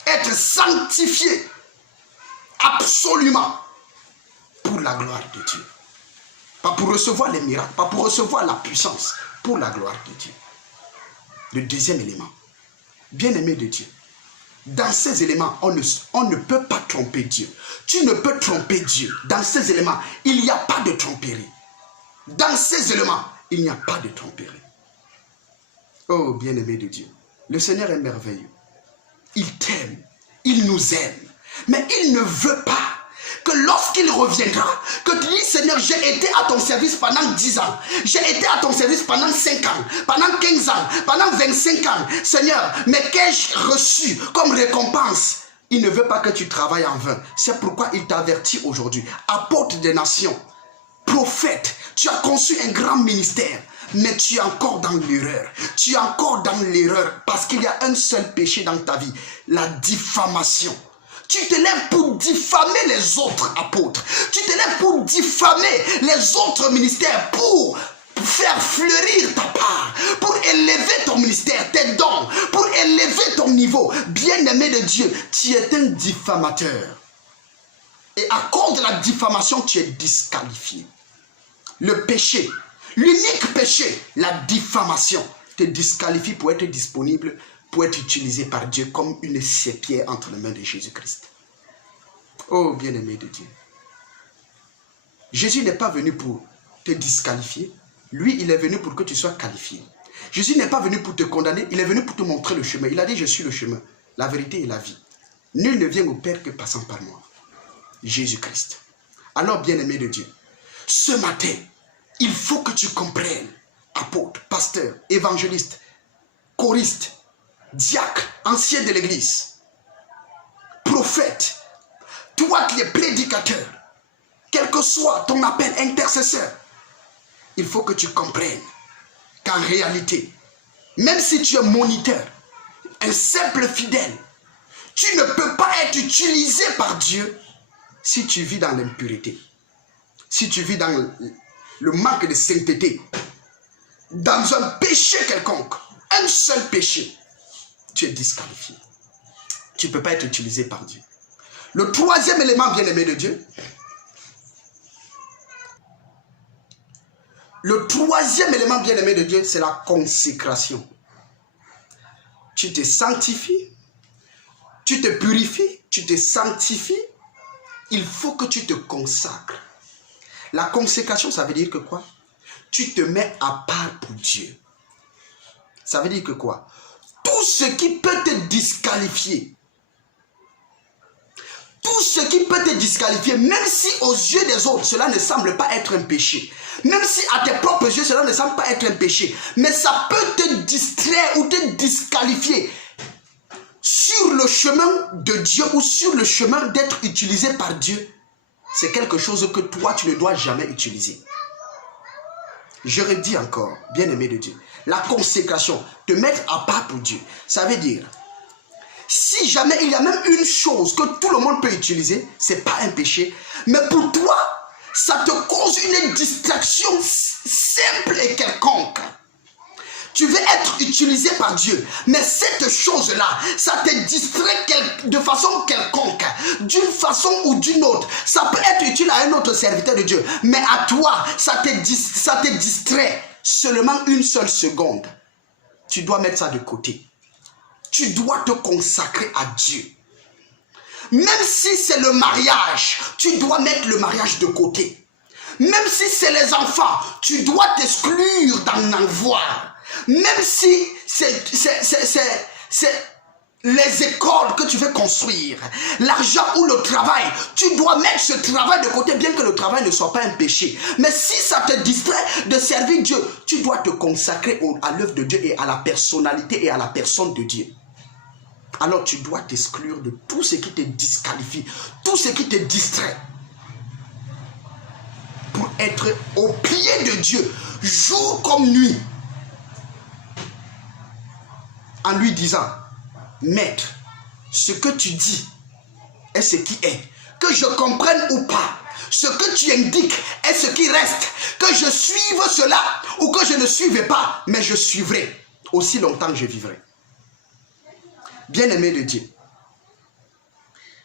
être sanctifié. Absolument pour la gloire de Dieu. Pas pour recevoir les miracles, pas pour recevoir la puissance, pour la gloire de Dieu. Le deuxième élément, bien-aimé de Dieu, dans ces éléments, on ne peut pas tromper Dieu. Tu ne peux tromper Dieu. Dans ces éléments, il n'y a pas de tromperie. Dans ces éléments, il n'y a pas de tromperie. Oh, bien-aimé de Dieu, le Seigneur est merveilleux. Il t'aime, il nous aime. Mais il ne veut pas que lorsqu'il reviendra, que tu dis Seigneur, j'ai été à ton service pendant 10 ans, j'ai été à ton service pendant 5 ans, pendant 15 ans, pendant 25 ans. Seigneur, mais qu'ai-je reçu comme récompense? il ne veut pas que tu travailles en vain. C'est pourquoi il t'avertit aujourd'hui. Apôtre des nations, prophète, tu as conçu un grand ministère, mais tu es encore dans l'erreur. Tu es encore dans l'erreur parce qu'il y a un seul péché dans ta vie, la diffamation. Tu te lèves pour diffamer les autres apôtres. Tu te lèves pour diffamer les autres ministères, pour faire fleurir ta part, pour élever ton ministère, tes dons, pour élever ton niveau. Bien-aimé de Dieu, tu es un diffamateur. Et à cause de la diffamation, tu es disqualifié. Le péché, l'unique péché, la diffamation, te disqualifie pour être disponible, pour être utilisé par Dieu comme une serpillère entre les mains de Jésus-Christ. Oh, bien-aimé de Dieu. Jésus n'est pas venu pour te disqualifier. Lui, il est venu pour que tu sois qualifié. Jésus n'est pas venu pour te condamner, il est venu pour te montrer le chemin. Il a dit, je suis le chemin, la vérité et la vie. Nul ne vient au Père que passant par moi. Jésus-Christ. Alors, bien-aimé de Dieu, ce matin, il faut que tu comprennes, apôtre, pasteur, évangéliste, choriste, diacre, ancien de l'église, prophète, toi qui es prédicateur, quel que soit ton appel, intercesseur, il faut que tu comprennes qu'en réalité, même si tu es moniteur, un simple fidèle, tu ne peux pas être utilisé par Dieu si tu vis dans l'impureté, si tu vis dans le manque de sainteté, dans un péché quelconque, un seul péché, tu es disqualifié. Tu ne peux pas être utilisé par Dieu. Le troisième élément, bien-aimé de Dieu, le troisième élément, bien-aimé de Dieu, c'est la consécration. Tu te sanctifies, tu te purifies, tu te sanctifies, il faut que tu te consacres. La consécration, ça veut dire que quoi? Tu te mets à part pour Dieu. Ça veut dire que quoi? Tout ce qui peut te disqualifier, tout ce qui peut te disqualifier, même si aux yeux des autres, cela ne semble pas être un péché, même si à tes propres yeux, cela ne semble pas être un péché, mais ça peut te distraire ou te disqualifier sur le chemin de Dieu ou sur le chemin d'être utilisé par Dieu. C'est quelque chose que toi, tu ne dois jamais utiliser. Je redis encore, bien-aimé de Dieu, la consécration, te mettre à part pour Dieu, ça veut dire, si jamais il y a même une chose que tout le monde peut utiliser, ce n'est pas un péché, mais pour toi, ça te cause une distraction simple et quelconque. Tu veux être utilisé par Dieu, mais cette chose-là, ça te distrait de façon quelconque, d'une façon ou d'une autre. Ça peut être utile à un autre serviteur de Dieu, mais à toi, ça te distrait seulement une seule seconde. Tu dois mettre ça de côté. Tu dois te consacrer à Dieu. Même si c'est le mariage, tu dois mettre le mariage de côté. Même si c'est les enfants, tu dois t'exclure d'en avoir. Même si c'est les écoles que tu veux construire, l'argent ou le travail, tu dois mettre ce travail de côté, bien que le travail ne soit pas un péché. Mais si ça te distrait de servir Dieu, tu dois te consacrer à l'œuvre de Dieu et à la personnalité et à la personne de Dieu. Alors tu dois t'exclure de tout ce qui te disqualifie, tout ce qui te distrait, pour être au pied de Dieu, jour comme nuit, en lui disant, Maître, ce que tu dis est ce qui est, que je comprenne ou pas, ce que tu indiques est ce qui reste, que je suive cela ou que je ne suive pas, mais je suivrai aussi longtemps que je vivrai. Bien-aimé de Dieu,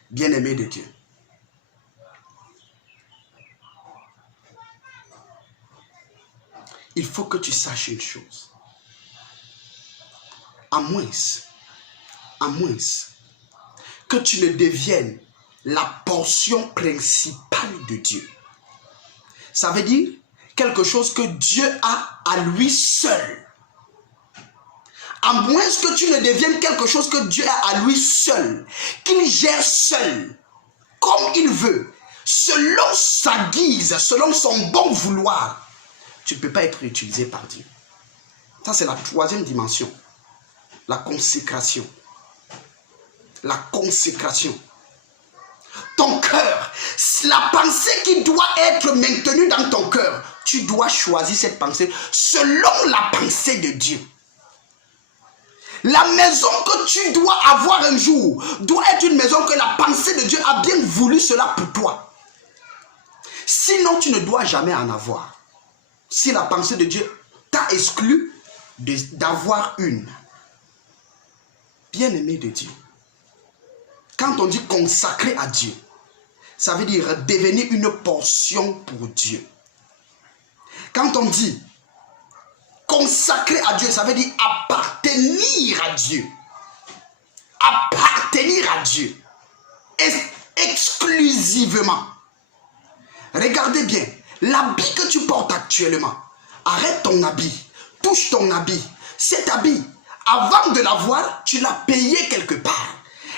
bien-aimé de Dieu, il faut que tu saches une chose. À moins que tu ne deviennes la portion principale de Dieu. Ça veut dire quelque chose que Dieu a à lui seul. À moins que tu ne deviennes quelque chose que Dieu a à lui seul, qu'il gère seul, comme il veut, selon sa guise, selon son bon vouloir, tu ne peux pas être utilisé par Dieu. Ça, c'est la troisième dimension. La consécration. La consécration. Ton cœur, la pensée qui doit être maintenue dans ton cœur, tu dois choisir cette pensée selon la pensée de Dieu. La maison que tu dois avoir un jour doit être une maison que la pensée de Dieu a bien voulu cela pour toi. Sinon, tu ne dois jamais en avoir. Si la pensée de Dieu t'a exclu d'avoir une. Bien-aimé de Dieu. Quand on dit consacrer à Dieu, ça veut dire devenir une portion pour Dieu. Quand on dit consacrer à Dieu, ça veut dire appartenir à Dieu. Appartenir à Dieu. Exclusivement. Regardez bien, l'habit que tu portes actuellement, arrête ton habit, touche ton habit. Cet habit, avant de l'avoir, tu l'as payé quelque part.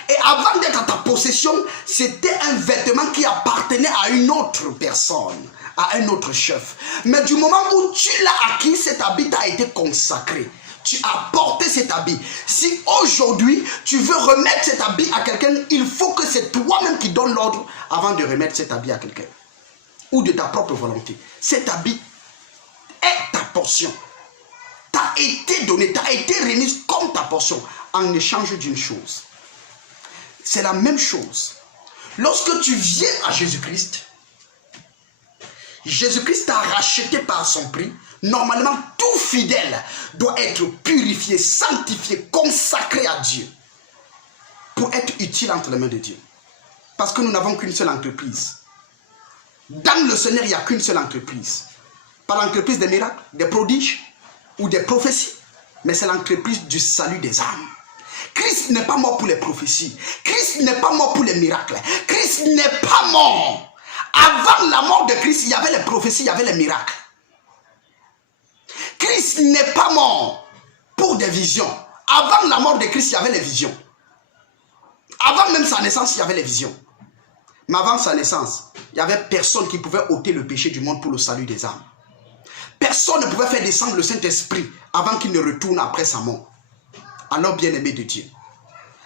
Et avant d'être à ta possession, c'était un vêtement qui appartenait à une autre personne, à un autre chef. Mais du moment où tu l'as acquis, cet habit t'a été consacré. Tu as porté cet habit. Si aujourd'hui, tu veux remettre cet habit à quelqu'un, il faut que c'est toi-même qui donnes l'ordre avant de remettre cet habit à quelqu'un. Ou de ta propre volonté. Cet habit est ta portion. T'a été donné, t'a été remise comme ta portion en échange d'une chose. C'est la même chose. Lorsque tu viens à Jésus-Christ, Jésus-Christ t'a racheté par son prix. Normalement, tout fidèle doit être purifié, sanctifié, consacré à Dieu pour être utile entre les mains de Dieu. Parce que nous n'avons qu'une seule entreprise. Dans le Seigneur, il n'y a qu'une seule entreprise. Pas l'entreprise des miracles, des prodiges ou des prophéties, mais c'est l'entreprise du salut des âmes. Christ n'est pas mort pour les prophéties. Christ n'est pas mort pour les miracles. Christ n'est pas mort. Avant la mort de Christ, il y avait les prophéties, il y avait les miracles. Christ n'est pas mort pour des visions. Avant la mort de Christ, il y avait les visions. Avant même sa naissance, il y avait les visions. Mais avant sa naissance, il n'y avait personne qui pouvait ôter le péché du monde pour le salut des âmes. Personne ne pouvait faire descendre le Saint-Esprit avant qu'il ne retourne après sa mort. Alors, bien-aimé de Dieu,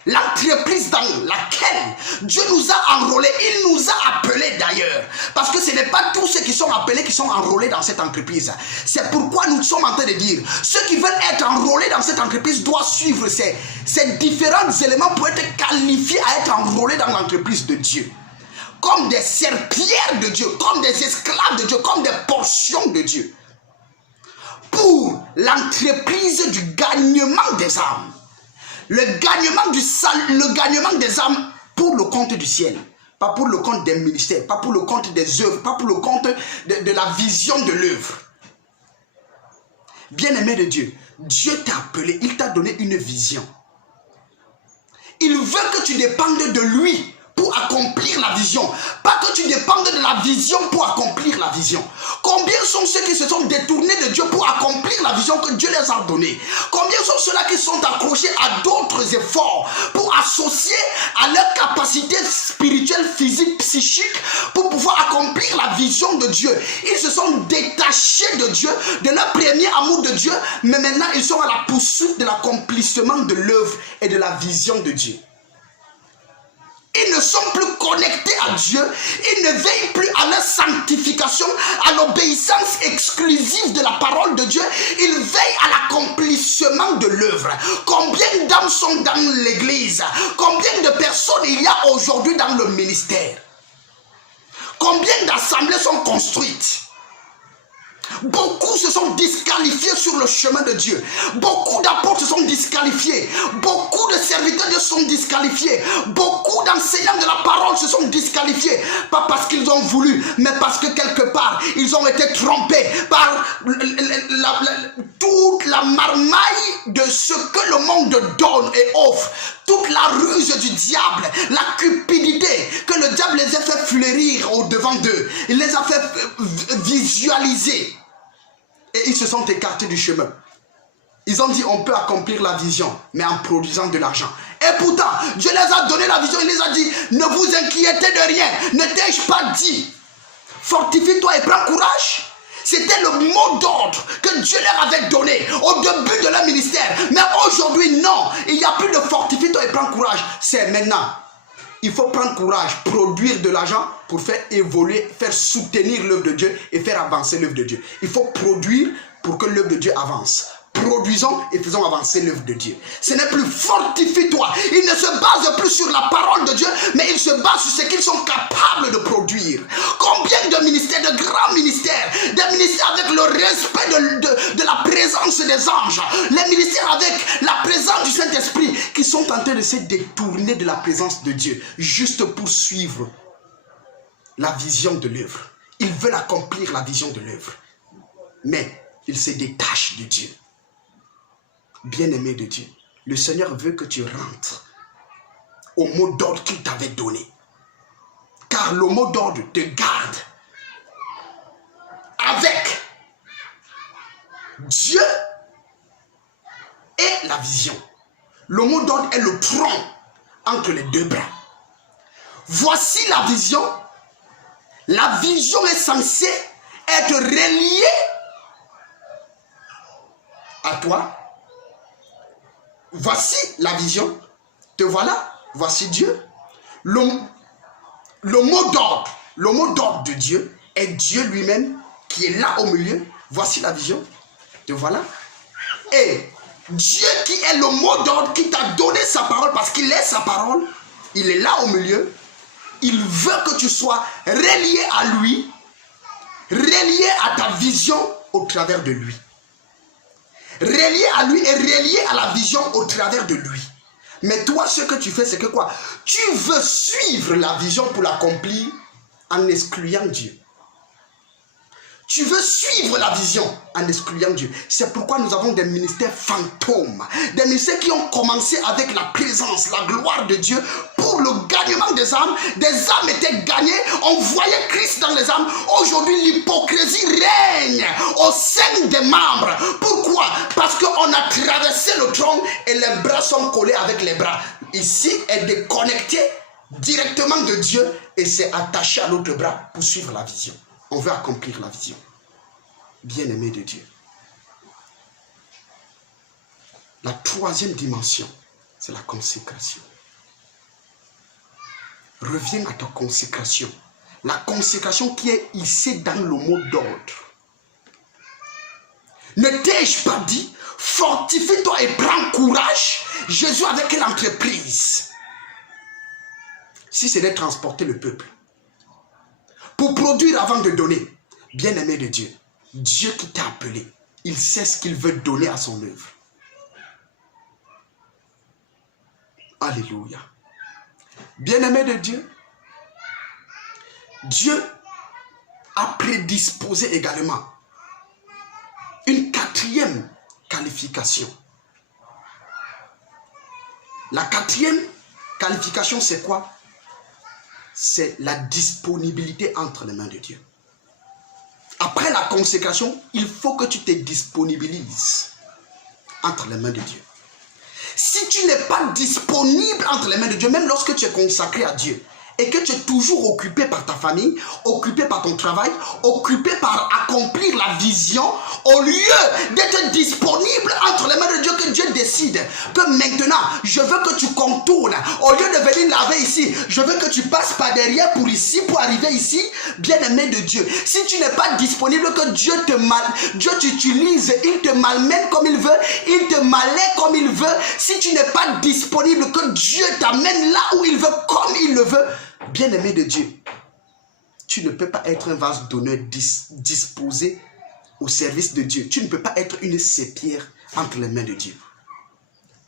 l'entreprise dans laquelle Dieu nous a enrôlés, il nous a appelés d'ailleurs. Parce que ce n'est pas tous ceux qui sont appelés qui sont enrôlés dans cette entreprise. C'est pourquoi nous sommes en train de dire, ceux qui veulent être enrôlés dans cette entreprise doivent suivre ces différents éléments pour être qualifiés à être enrôlés dans l'entreprise de Dieu. Comme des serpillères de Dieu, comme des esclaves de Dieu, comme des portions de Dieu. Pour l'entreprise du gagnement des âmes. Le gagnement du salut, le gagnement des âmes pour le compte du ciel. Pas pour le compte des ministères, pas pour le compte des œuvres, pas pour le compte de la vision de l'œuvre. Bien-aimé de Dieu, Dieu t'a appelé, il t'a donné une vision. Il veut que tu dépendes de lui pour accomplir la vision. Pas que tu dépendes de la vision pour accomplir la vision. Combien sont ceux qui se sont détournés de Dieu pour accomplir la vision que Dieu les a donnée? Combien sont ceux-là qui sont accrochés à d'autres efforts pour associer à leur capacité spirituelle, physique, psychique pour pouvoir accomplir la vision de Dieu? Ils se sont détachés de Dieu, de leur premier amour de Dieu, mais maintenant ils sont à la poursuite de l'accomplissement de l'œuvre et de la vision de Dieu. Ils ne sont plus connectés à Dieu. Ils ne veillent plus à leur sanctification, à l'obéissance exclusive de la parole de Dieu. Ils veillent à l'accomplissement de l'œuvre. Combien d'âmes sont dans l'église? Combien de personnes il y a aujourd'hui dans le ministère? Combien d'assemblées sont construites? Beaucoup se sont disqualifiés sur le chemin de Dieu. Beaucoup d'apôtres se sont disqualifiés. Beaucoup de serviteurs de Dieu sont disqualifiés. Beaucoup d'enseignants de la parole se sont disqualifiés. Pas parce qu'ils ont voulu, mais parce que quelque part, ils ont été trompés par toute la marmaille de ce que le monde donne et offre. Toute la ruse du diable, la cupidité que le diable les a fait fleurir au devant d'eux. Il les a fait visualiser. Et ils se sont écartés du chemin. Ils ont dit on peut accomplir la vision, mais en produisant de l'argent. Et pourtant, Dieu les a donné la vision. Il les a dit, ne vous inquiétez de rien. Ne t'ai-je pas dit, fortifie-toi et prends courage. C'était le mot d'ordre que Dieu leur avait donné au début de leur ministère. Mais aujourd'hui, non. Il n'y a plus de fortifie-toi et prends courage. C'est maintenant. Il faut prendre courage, produire de l'argent pour faire évoluer, faire soutenir l'œuvre de Dieu et faire avancer l'œuvre de Dieu. Il faut produire pour que l'œuvre de Dieu avance. Produisons et faisons avancer l'œuvre de Dieu. Ce n'est plus fortifie-toi. Ils ne se basent plus sur la parole de Dieu, mais ils se basent sur ce qu'ils sont capables de produire. Combien de ministères, de grands ministères, des ministères avec le respect de la présence des anges, les ministères avec la présence du Saint-Esprit, qui sont en train de se détourner de la présence de Dieu, juste pour suivre la vision de l'œuvre. Ils veulent accomplir la vision de l'œuvre, mais ils se détachent de Dieu. Bien-aimé de Dieu, le Seigneur veut que tu rentres au mot d'ordre qu'il t'avait donné. Car le mot d'ordre te garde avec Dieu et la vision. Le mot d'ordre est le tronc entre les deux bras. Voici la vision. La vision est censée être reliée à toi. Voici la vision. Te voilà. Voici Dieu. Le mot d'ordre de Dieu est Dieu lui-même qui est là au milieu. Voici la vision. Te voilà. Et Dieu qui est le mot d'ordre, qui t'a donné sa parole parce qu'il est sa parole, il est là au milieu. Il veut que tu sois relié à lui, relié à ta vision au travers de lui. Relié à lui et relié à la vision au travers de lui. Mais toi, ce que tu fais, c'est que quoi? Tu veux suivre la vision pour l'accomplir en excluant Dieu. Tu veux suivre la vision en excluant Dieu. C'est pourquoi nous avons des ministères fantômes. Des ministères qui ont commencé avec la présence, la gloire de Dieu pour le gagnement des âmes. Des âmes étaient gagnées. On voyait Christ dans les âmes. Aujourd'hui, l'hypocrisie règne au sein des membres. Pourquoi? Parce qu'on a traversé le tronc et les bras sont collés avec les bras. Ici est déconnecté directement de Dieu et c'est attaché à l'autre bras pour suivre la vision. On veut accomplir la vision. Bien-aimé de Dieu. La troisième dimension, c'est la consécration. Reviens à ta consécration. La consécration qui est ici dans le mot d'ordre. Ne t'ai-je pas dit, fortifie-toi et prends courage. Jésus avait quelle entreprise? Si c'est de transporter le peuple. Pour produire avant de donner. Bien-aimé de Dieu, Dieu qui t'a appelé, il sait ce qu'il veut donner à son œuvre. Alléluia. Bien-aimé de Dieu, Dieu a prédisposé également une quatrième qualification. La quatrième qualification, c'est quoi? C'est la disponibilité entre les mains de Dieu. Après la consécration, il faut que tu te disponibilises entre les mains de Dieu. Si tu n'es pas disponible entre les mains de Dieu, même lorsque tu es consacré à Dieu, et que tu es toujours occupé par ta famille, occupé par ton travail, occupé par accomplir la vision, au lieu d'être disponible entre les mains de Dieu, que Dieu décide que maintenant, je veux que tu contournes, au lieu de venir laver ici, je veux que tu passes par derrière pour ici, pour arriver ici, bien-aimé de Dieu. Si tu n'es pas disponible, que Dieu t'utilise, il te malmène comme il veut, il te malaie comme il veut. Si tu n'es pas disponible, que Dieu t'amène là où il veut, comme il le veut, bien-aimé de Dieu, tu ne peux pas être un vase d'honneur disposé au service de Dieu. Tu ne peux pas être une sépierre entre les mains de Dieu.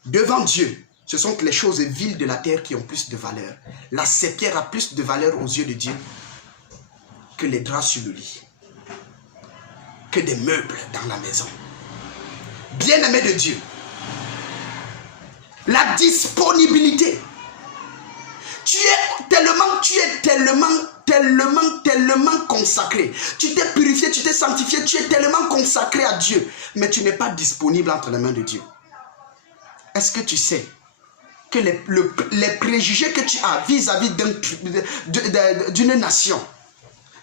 Devant Dieu, ce sont les choses viles de la terre qui ont plus de valeur. La sépierre a plus de valeur aux yeux de Dieu que les draps sur le lit, que des meubles dans la maison. Bien-aimé de Dieu, la disponibilité. Tu es tellement consacré. Tu t'es purifié, tu t'es sanctifié, tu es tellement consacré à Dieu. Mais tu n'es pas disponible entre les mains de Dieu. Est-ce que tu sais que les préjugés que tu as vis-à-vis d'une nation,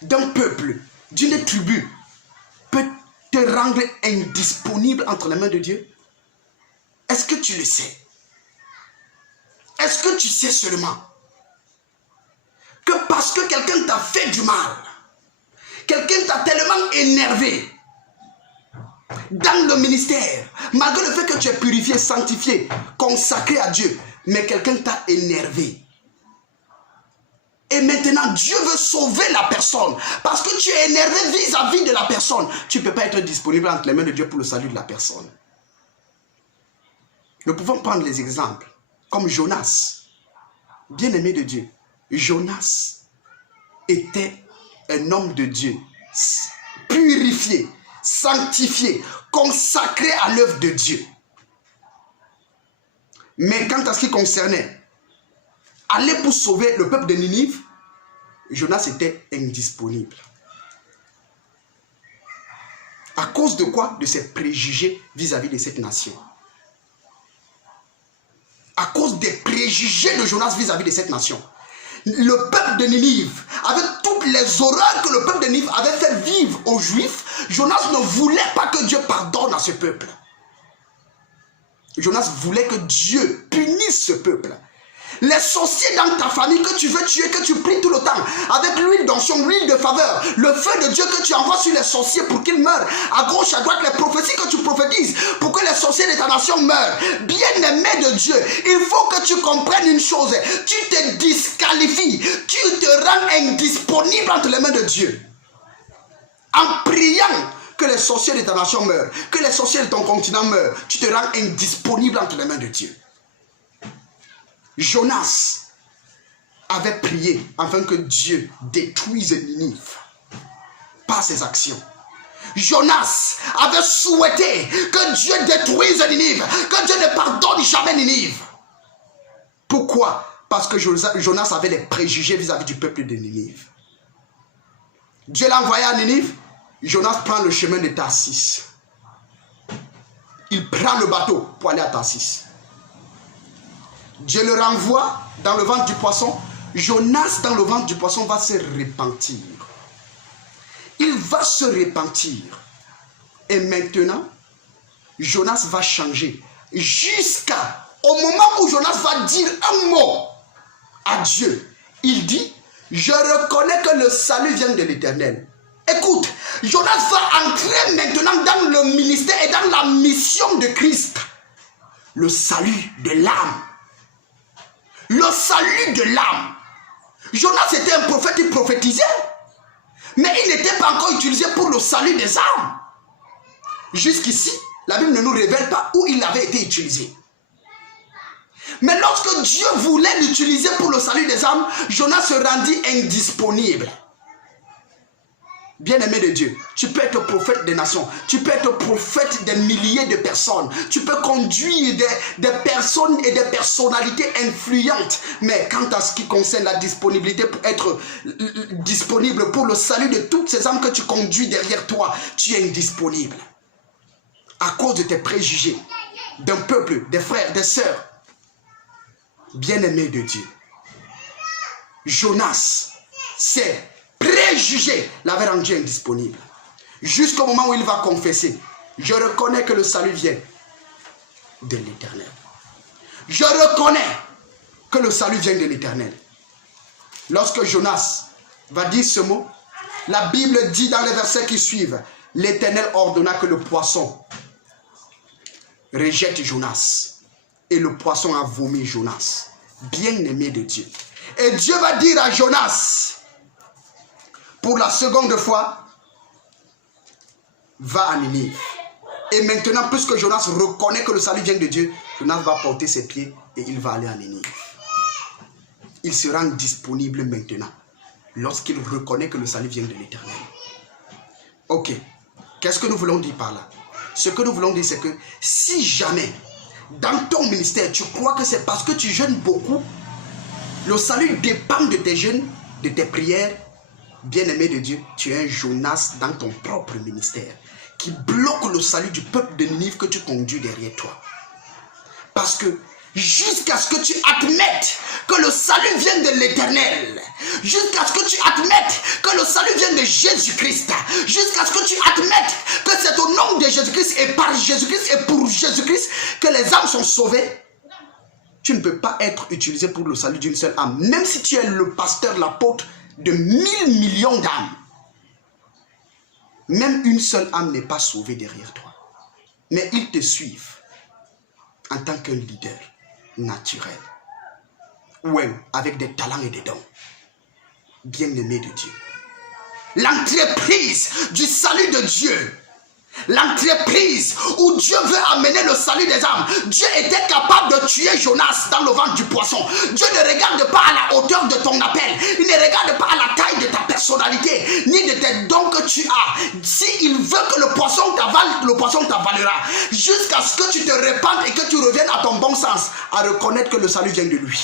d'un peuple, d'une tribu, te rendre indisponible entre les mains de Dieu? Est-ce que tu le sais? Est-ce que tu sais seulement que parce que quelqu'un t'a fait du mal, quelqu'un t'a tellement énervé dans le ministère, malgré le fait que tu es purifié, sanctifié, consacré à Dieu, mais quelqu'un t'a énervé. Et maintenant, Dieu veut sauver la personne. Parce que tu es énervé vis-à-vis de la personne. Tu ne peux pas être disponible entre les mains de Dieu pour le salut de la personne. Nous pouvons prendre les exemples. Comme Jonas. Bien-aimé de Dieu. Jonas était un homme de Dieu. Purifié, sanctifié, consacré à l'œuvre de Dieu. Mais quant à ce qui concernait aller pour sauver le peuple de Ninive, Jonas était indisponible. À cause de quoi? De ses préjugés vis-à-vis de cette nation. À cause des préjugés de Jonas vis-à-vis de cette nation. Le peuple de Ninive, avec toutes les horreurs que le peuple de Ninive avait fait vivre aux Juifs, Jonas ne voulait pas que Dieu pardonne à ce peuple. Jonas voulait que Dieu punisse ce peuple. Les sorciers dans ta famille que tu veux tuer, que tu pries tout le temps, avec l'huile d'onction, l'huile de faveur, le feu de Dieu que tu envoies sur les sorciers pour qu'ils meurent, à gauche, à droite, les prophéties que tu prophétises pour que les sorciers de ta nation meurent. Bien-aimé de Dieu, il faut que tu comprennes une chose, tu te disqualifies, tu te rends indisponible entre les mains de Dieu. En priant que les sorciers de ta nation meurent, que les sorciers de ton continent meurent, tu te rends indisponible entre les mains de Dieu. Jonas avait prié afin que Dieu détruise Ninive par ses actions. Jonas avait souhaité que Dieu détruise Ninive, que Dieu ne pardonne jamais Ninive. Pourquoi? Parce que Jonas avait des préjugés vis-à-vis du peuple de Ninive. Dieu l'a envoyé à Ninive. Jonas prend le chemin de Tarsis. Il prend le bateau pour aller à Tarsis. Dieu le renvoie dans le ventre du poisson. Jonas dans le ventre du poisson va se repentir. Il va se repentir. Et maintenant, Jonas va changer. Jusqu'au moment où Jonas va dire un mot à Dieu. Il dit, je reconnais que le salut vient de l'Éternel. Écoute, Jonas va entrer maintenant dans le ministère et dans la mission de Christ. Le salut de l'âme. Le salut de l'âme. Jonas était un prophète, il prophétisait. Mais il n'était pas encore utilisé pour le salut des âmes. Jusqu'ici, la Bible ne nous révèle pas où il avait été utilisé. Mais lorsque Dieu voulait l'utiliser pour le salut des âmes, Jonas se rendit indisponible. Bien-aimé de Dieu, tu peux être prophète des nations, tu peux être prophète des milliers de personnes, tu peux conduire des personnes et des personnalités influentes. Mais quant à ce qui concerne la disponibilité pour être disponible pour le salut de toutes ces âmes que tu conduis derrière toi, tu es indisponible. À cause de tes préjugés, d'un peuple, des frères, des sœurs. Bien-aimé de Dieu, Jonas, c'est préjugé l'avait rendu indisponible. Jusqu'au moment où il va confesser, je reconnais que le salut vient de l'Éternel. Je reconnais que le salut vient de l'Éternel. Lorsque Jonas va dire ce mot, la Bible dit dans les versets qui suivent, l'Éternel ordonna que le poisson rejette Jonas. Et le poisson a vomi Jonas. Bien-aimé de Dieu. Et Dieu va dire à Jonas, pour la seconde fois, va à Ninive. Et maintenant, puisque Jonas reconnaît que le salut vient de Dieu, Jonas va porter ses pieds et il va aller à Ninive. Il se rend disponible maintenant, lorsqu'il reconnaît que le salut vient de l'Éternel. Ok, qu'est-ce que nous voulons dire par là? Ce que nous voulons dire, c'est que si jamais, dans ton ministère, tu crois que c'est parce que tu jeûnes beaucoup, le salut dépend de tes jeûnes, de tes prières. Bien-aimé de Dieu, tu es un Jonas dans ton propre ministère qui bloque le salut du peuple de Ninive que tu conduis derrière toi. Parce que jusqu'à ce que tu admettes que le salut vient de l'Éternel, jusqu'à ce que tu admettes que que le salut vienne de Jésus-Christ, jusqu'à ce que tu admettes que c'est au nom de Jésus-Christ et par Jésus-Christ et pour Jésus-Christ que les âmes sont sauvées, tu ne peux pas être utilisé pour le salut d'une seule âme, même si tu es le pasteur, l'apôtre de 1000 millions d'âmes. Même une seule âme n'est pas sauvée derrière toi. Mais ils te suivent en tant qu'un leader naturel. Ouais, avec des talents et des dons. Bien-aimé de Dieu. L'entreprise du salut de Dieu. L'entreprise où Dieu veut amener le salut des âmes. Dieu était capable de tuer Jonas dans le ventre du poisson. Dieu ne regarde pas à la hauteur de ton appel. Il ne regarde pas à la taille de ta personnalité, ni de tes dons que tu as. S'il veut que le poisson t'avale, le poisson t'avalera. Jusqu'à ce que tu te répandes et que tu reviennes à ton bon sens, à reconnaître que le salut vient de lui.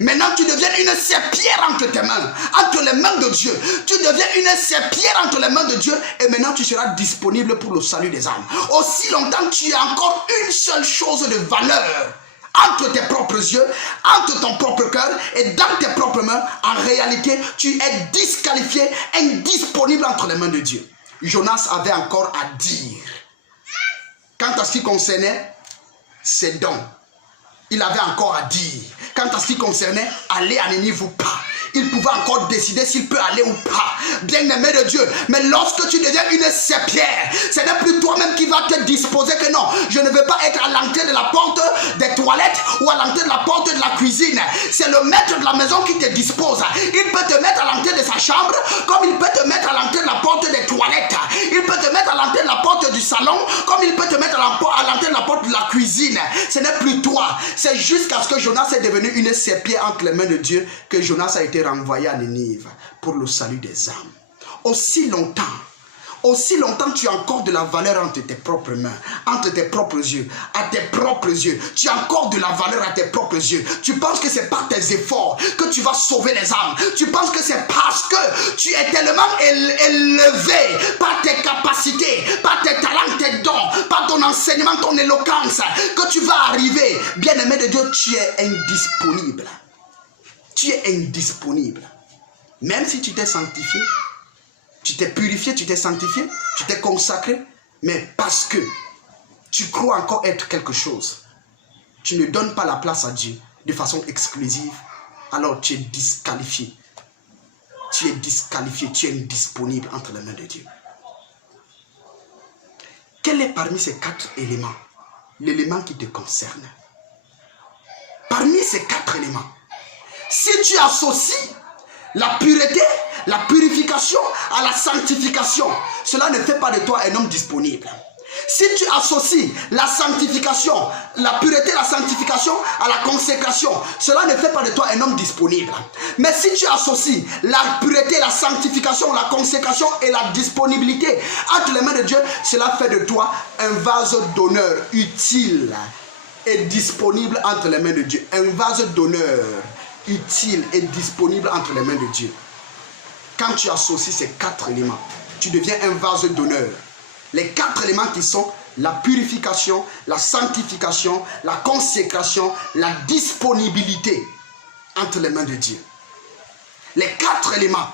Maintenant, tu deviens une serpillère entre tes mains, entre les mains de Dieu. Tu deviens une serpillère entre les mains de Dieu et maintenant tu seras disponible pour le salut des âmes. Aussi longtemps que tu as encore une seule chose de valeur entre tes propres yeux, entre ton propre cœur et dans tes propres mains, en réalité, tu es disqualifié, indisponible entre les mains de Dieu. Jonas avait encore à dire. Quant à ce qui concernait ses dons, il avait encore à dire. Quant à ce qui concernait aller à Ninive ou pas, il pouvait encore décider s'il peut aller ou pas. Bien-aimé de Dieu, mais lorsque tu deviens une serpillère, ce n'est plus toi-même qui vas te disposer que non, je ne veux pas être à l'entrée de la porte des toilettes ou à l'entrée de la porte de la cuisine. C'est le maître de la maison qui te dispose. Il peut te mettre à l'entrée de sa chambre, comme il peut te mettre à l'entrée de la porte des toilettes. Il peut te mettre à l'entrée de la porte du salon, comme il peut te mettre à l'entrée de la porte de la cuisine. Ce n'est plus toi. C'est jusqu'à ce que Jonas est devenu une serpillère entre les mains de Dieu que Jonas a été renvoyé à Ninive pour le salut des âmes. Aussi longtemps tu as encore de la valeur entre tes propres mains, entre tes propres yeux, à tes propres yeux. Tu as encore de la valeur à tes propres yeux. Tu penses que c'est par tes efforts que tu vas sauver les âmes. Tu penses que c'est parce que tu es tellement élevé par tes capacités, par tes talents, tes dons, par ton enseignement, ton éloquence, que tu vas arriver. Bien-aimé de Dieu, tu es indisponible. Tu es indisponible. Même si tu t'es sanctifié, tu t'es purifié, tu t'es sanctifié, tu t'es consacré, mais parce que tu crois encore être quelque chose, tu ne donnes pas la place à Dieu de façon exclusive, alors tu es disqualifié. Tu es disqualifié, tu es indisponible entre les mains de Dieu. Quel est parmi ces 4 éléments l'élément qui te concerne? Parmi ces 4 éléments, si tu associes la pureté, la purification à la sanctification, cela ne fait pas de toi un homme disponible. Si tu associes la sanctification, la pureté, la sanctification à la consécration, cela ne fait pas de toi un homme disponible. Mais si tu associes la pureté, la sanctification, la consécration et la disponibilité entre les mains de Dieu, cela fait de toi un vase d'honneur utile et disponible entre les mains de Dieu. Un vase d'honneur utile et disponible entre les mains de Dieu. Quand tu associes ces 4 éléments, tu deviens un vase d'honneur. Les 4 éléments qui sont la purification, la sanctification, la consécration, la disponibilité entre les mains de Dieu. Les 4 éléments,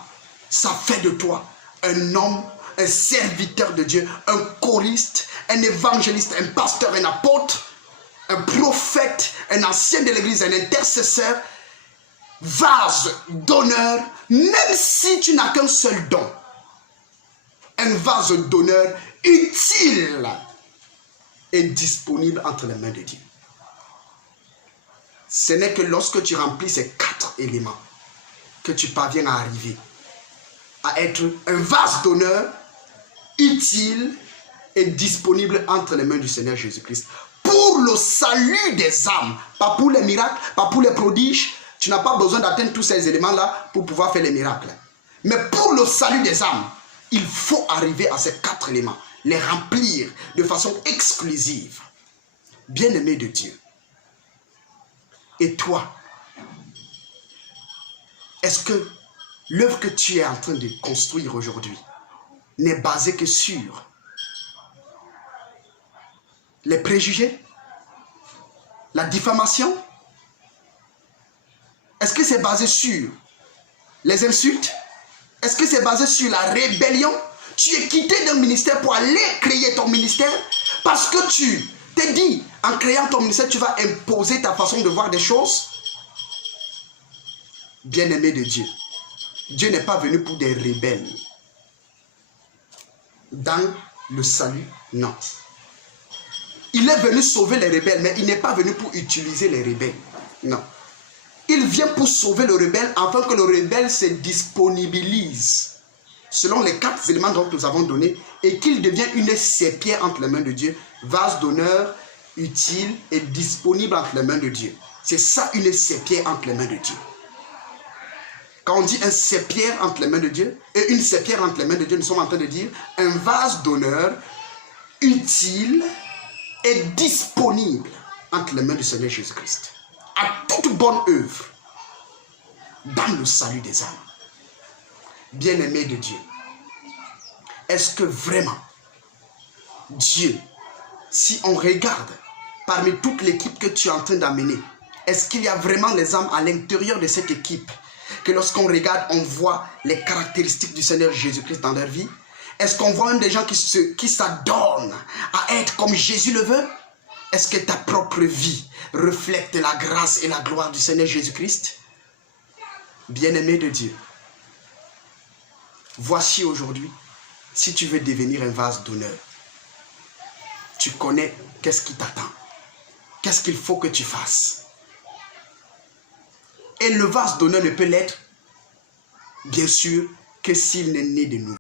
ça fait de toi un homme, un serviteur de Dieu, un choriste, un évangéliste, un pasteur, un apôtre, un prophète, un ancien de l'église, un intercesseur, vase d'honneur, même si tu n'as qu'un seul don. Un vase d'honneur utile et disponible entre les mains de Dieu. Ce n'est que lorsque tu remplis ces 4 éléments que tu parviens à arriver à être un vase d'honneur utile et disponible entre les mains du Seigneur Jésus-Christ pour le salut des âmes, pas pour les miracles, pas pour les prodiges. Tu n'as pas besoin d'atteindre tous ces éléments-là pour pouvoir faire les miracles. Mais pour le salut des âmes, il faut arriver à ces 4 éléments, les remplir de façon exclusive. Bien-aimé de Dieu. Et toi, est-ce que l'œuvre que tu es en train de construire aujourd'hui n'est basée que sur les préjugés, la diffamation? Est-ce que c'est basé sur Les insultes? Est-ce que c'est basé sur la rébellion? Tu es quitté d'un ministère pour aller créer ton ministère parce que tu t'es dit, en créant ton ministère, tu vas imposer ta façon de voir des choses. Bien-aimé de Dieu, Dieu n'est pas venu pour des rebelles. Dans le salut, non. Il est venu sauver les rebelles, mais il n'est pas venu pour utiliser les rebelles. Non. Il vient pour sauver le rebelle afin que le rebelle se disponibilise selon les 4 éléments dont nous avons donné et qu'il devienne une serpillère entre les mains de Dieu, vase d'honneur, utile et disponible entre les mains de Dieu. C'est ça une serpillère entre les mains de Dieu. Quand on dit un serpillère entre les mains de Dieu et une serpillère entre les mains de Dieu, nous sommes en train de dire un vase d'honneur, utile et disponible entre les mains du Seigneur Jésus-Christ. À toute bonne œuvre dans le salut des âmes. Bien-aimé de Dieu, est-ce que vraiment Dieu, si on regarde parmi toute l'équipe que tu es en train d'amener, est-ce qu'il y a vraiment les âmes à l'intérieur de cette équipe que lorsqu'on regarde, on voit les caractéristiques du Seigneur Jésus-Christ dans leur vie? Est-ce qu'on voit même des gens qui s'adonnent à être comme Jésus le veut? Est-ce que ta propre vie reflète la grâce et la gloire du Seigneur Jésus-Christ? Bien-aimé de Dieu, voici aujourd'hui, si tu veux devenir un vase d'honneur, tu connais qu'est-ce qui t'attend, qu'est-ce qu'il faut que tu fasses. Et le vase d'honneur ne peut l'être, bien sûr, que s'il n'est né de nouveau.